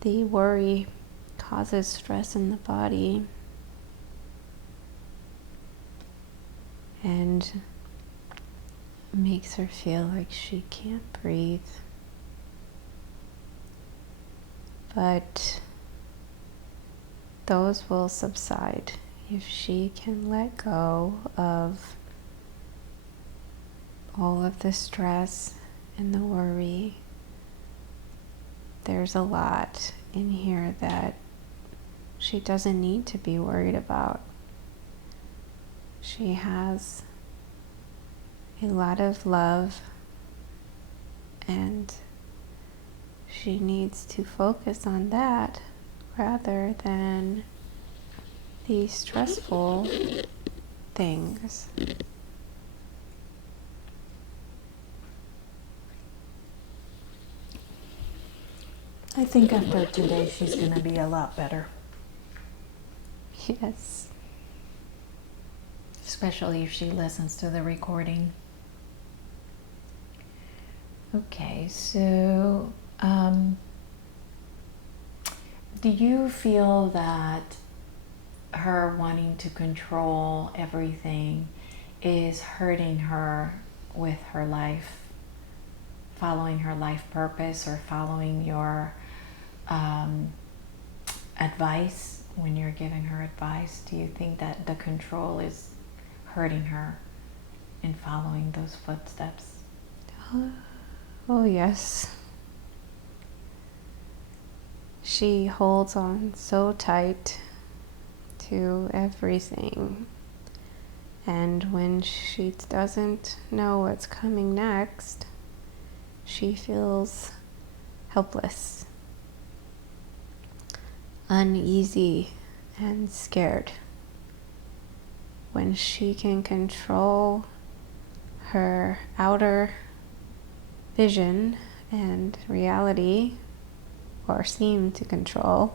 The worry causes stress in the body and makes her feel like she can't breathe. but those will subside if she can let go of all of the stress and the worry. There's a lot in here that she doesn't need to be worried about. She has a lot of love, and she needs to focus on that rather than these stressful things. I think after today she's going to be a lot better. Yes. Especially if she listens to the recording. Okay, so do you feel that her wanting to control everything is hurting her with her life, following her life purpose, or following your advice when you're giving her advice? Do you think that the control is hurting her in following those footsteps? Oh yes. She holds on so tight to everything, and when she doesn't know what's coming next, she feels helpless, uneasy, and scared. When she can control her outer vision and reality, or seem to control,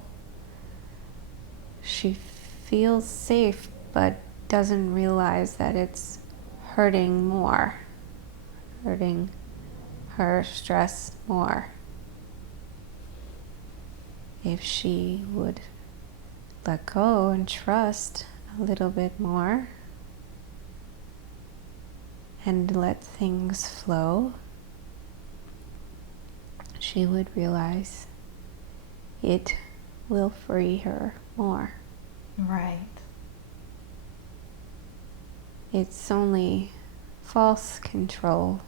she feels safe but doesn't realize that it's hurting her stress more. If she would let go and trust a little bit more and let things flow, she would realize it will free her more. Right. It's only false control.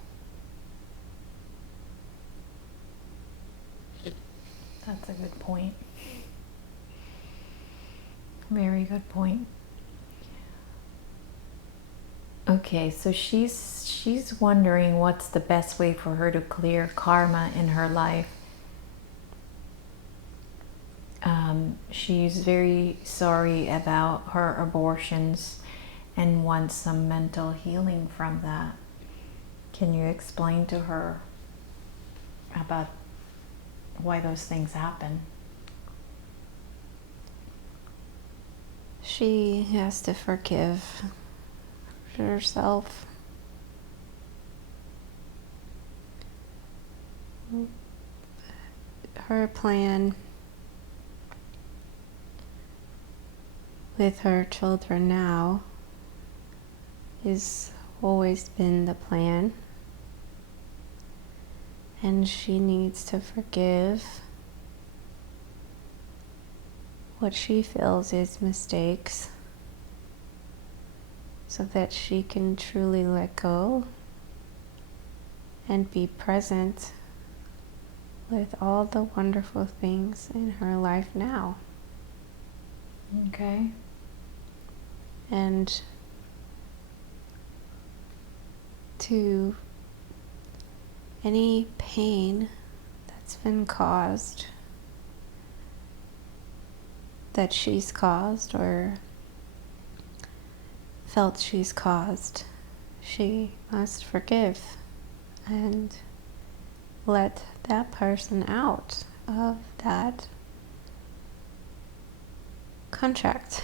That's a good point. Very good point. Okay, so she's wondering what's the best way for her to clear karma in her life. She's very sorry about her abortions and wants some mental healing from that. Can you explain to her about why those things happen? She has to forgive herself. Her plan with her children now has always been the plan, and she needs to forgive what she feels is mistakes so that she can truly let go and be present with all the wonderful things in her life now. Okay. And to any pain that's been caused, that she's caused or felt she's caused, she must forgive and let that person out of that contract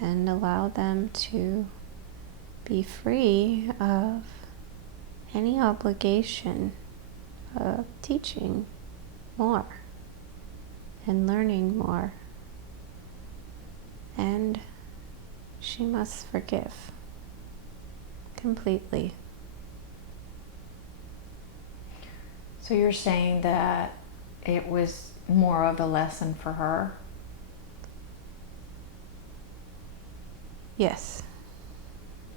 and allow them to be free of any obligation of teaching more and learning more. And she must forgive completely. So you're saying that it was more of a lesson for her? Yes.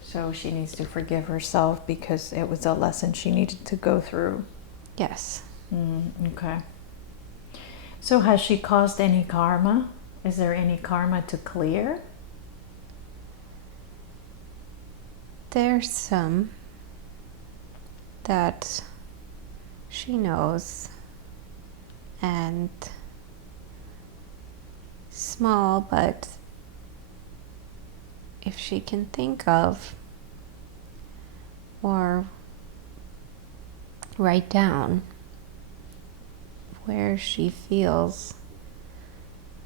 So she needs to forgive herself because it was a lesson she needed to go through. Yes. Okay. So has she caused any karma? Is there any karma to clear? There's some that she knows, and small, but if she can think of or write down where she feels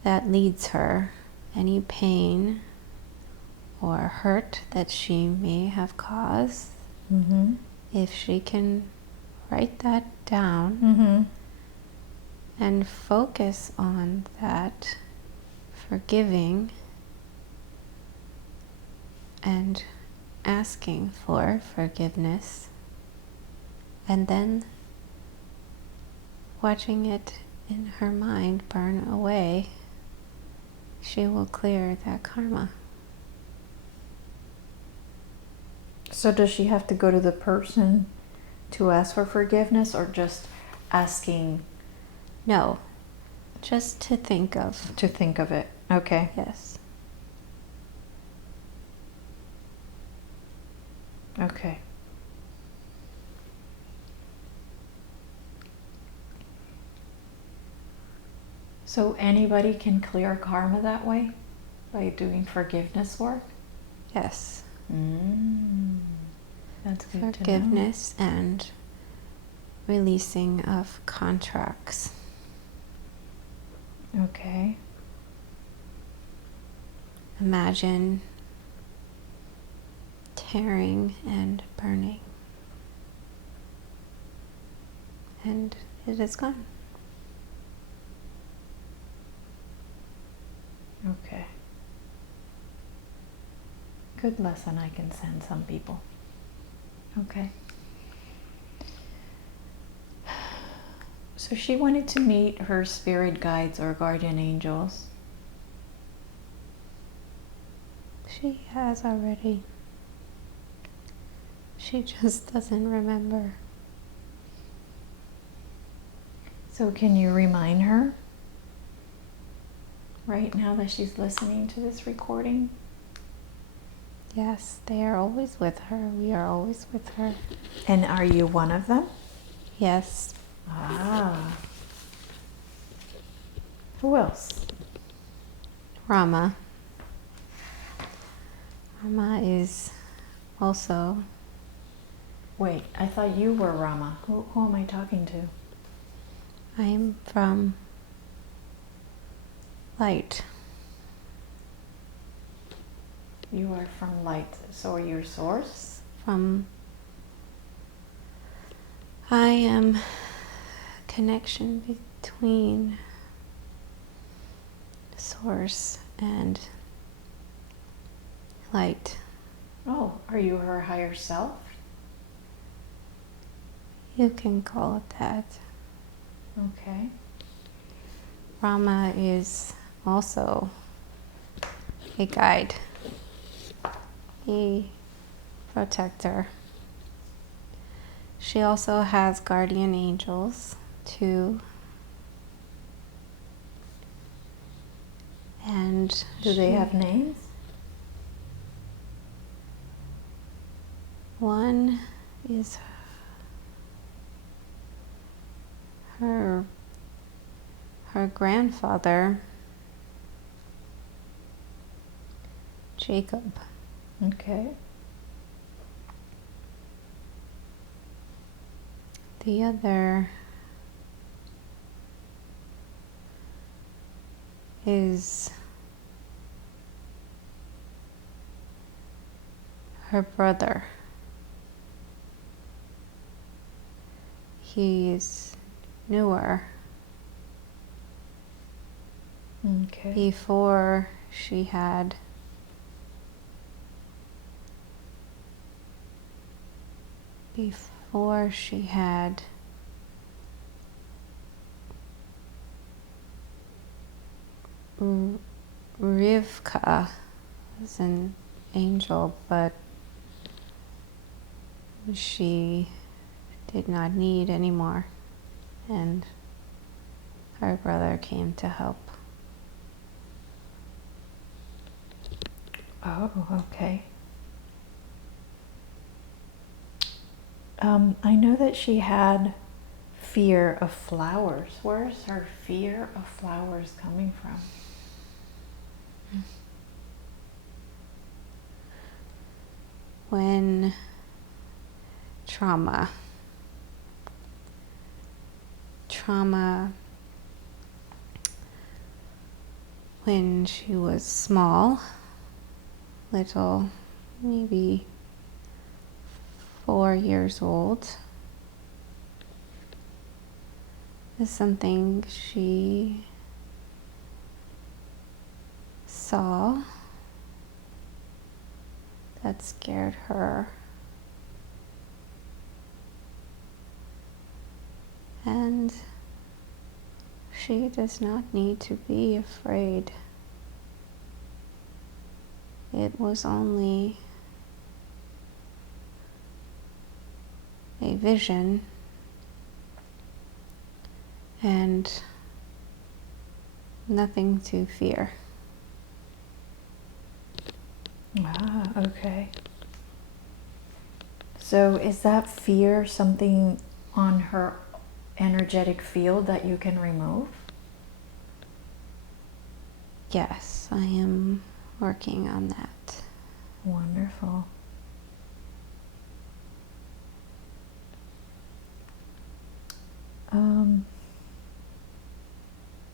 that leads her, any pain or hurt that she may have caused, if she can write that down and focus on that, forgiving and asking for forgiveness, and then watching it in her mind burn away, she will clear that karma. So does she have to go to the person to ask for forgiveness, or just asking? No, just to think of. To think of it. Okay. Yes. Okay. So anybody can clear karma that way? By doing forgiveness work? Yes. That's good to know. Forgiveness and releasing of contracts. Okay. Imagine tearing and burning, and it is gone. Okay. Good lesson I can send some people. Okay. So she wanted to meet her spirit guides or guardian angels. She has already. She just doesn't remember. So can you remind her right now that she's listening to this recording? Yes, they are always with her. We are always with her. And are you one of them? Yes. Ah. Who else? Rama. Rama is also. Wait, I thought you were Rama. Who am I talking to? I'm from light. You are from light. So are you source? I am connection between source and light. Oh, are you her higher self? You can call it that. Okay. Rama is also a guide, a protector. She also has guardian angels too. And do they have names? One is her grandfather, Jacob. Okay. The other is her brother. He is newer. Okay. Before she had Rivka was an angel, but she did not need anymore, and her brother came to help. Oh, okay. I know that she had fear of flowers. Where's her fear of flowers coming from? When trauma, when she was small, little, maybe 4 years old, is something she saw that scared her. And she does not need to be afraid. It was only a vision, and nothing to fear. Ah, okay. So is that fear something on her energetic field that you can remove? Yes, I am working on that. Wonderful.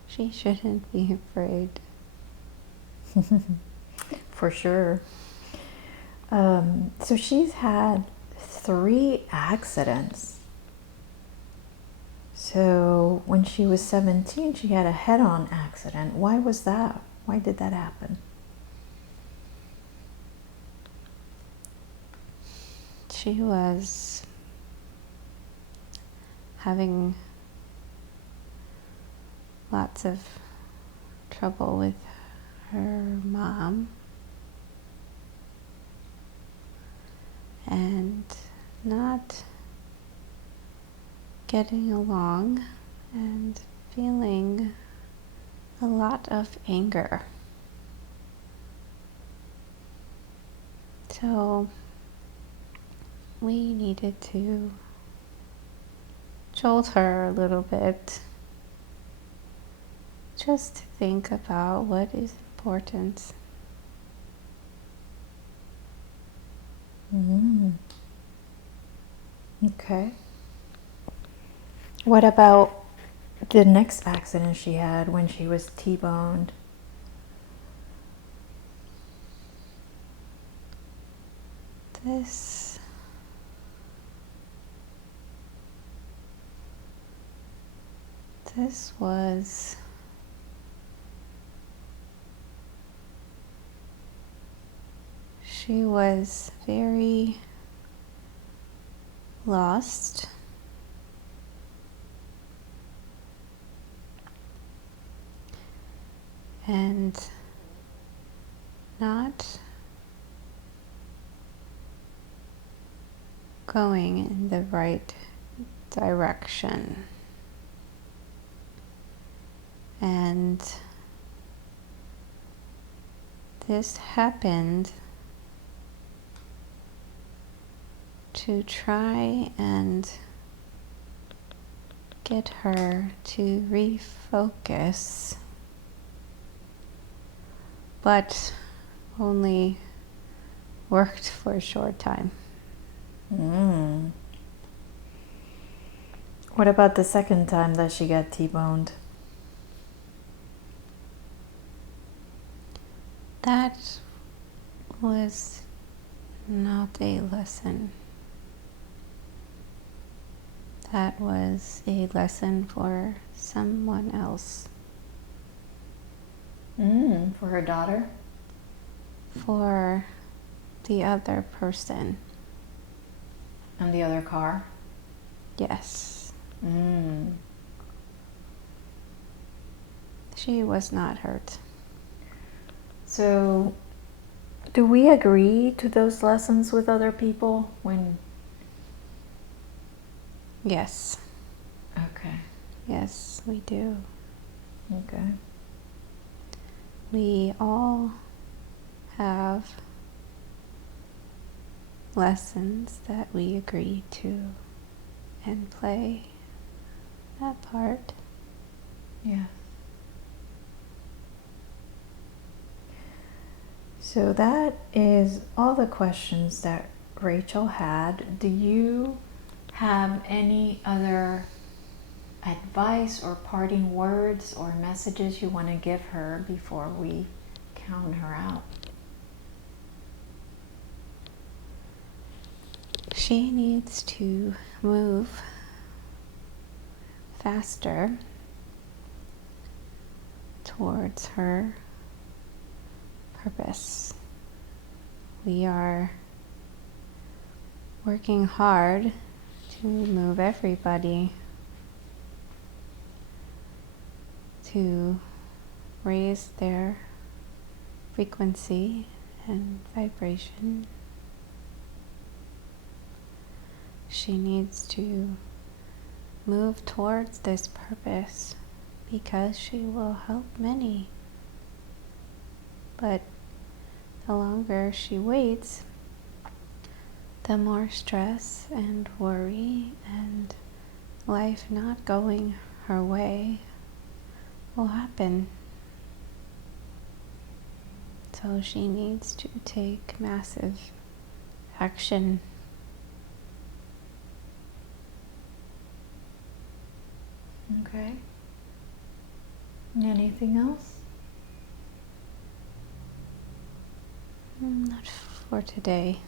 She shouldn't be afraid. For sure. So she's had 3 accidents. So when she was 17, she had a head-on accident. Why was that? Why did that happen? She was having lots of trouble with her mom and not getting along and feeling a lot of anger. So we needed to jolt her a little bit, just to think about what is important. Okay. What about the next accident she had when she was T-boned? This was she was very lost and not going in the right direction. And this happened to try and get her to refocus, but only worked for a short time. What about the second time that she got T-boned? That was not a lesson. That was a lesson for someone else. For her daughter? For the other person. And the other car? Yes. She was not hurt. So, do we agree to those lessons with other people when? Yes. Okay. Yes, we do. Okay. We all have lessons that we agree to and play that part. Yeah. So that is all the questions that Rachel had. Do you have any other advice or parting words or messages you want to give her before we count her out? She needs to move faster towards her purpose. We are working hard to move everybody to raise their frequency and vibration. She needs to move towards this purpose because she will help many. But the longer she waits, the more stress and worry and life not going her way will happen. So she needs to take massive action. Okay. Anything else? Not for today.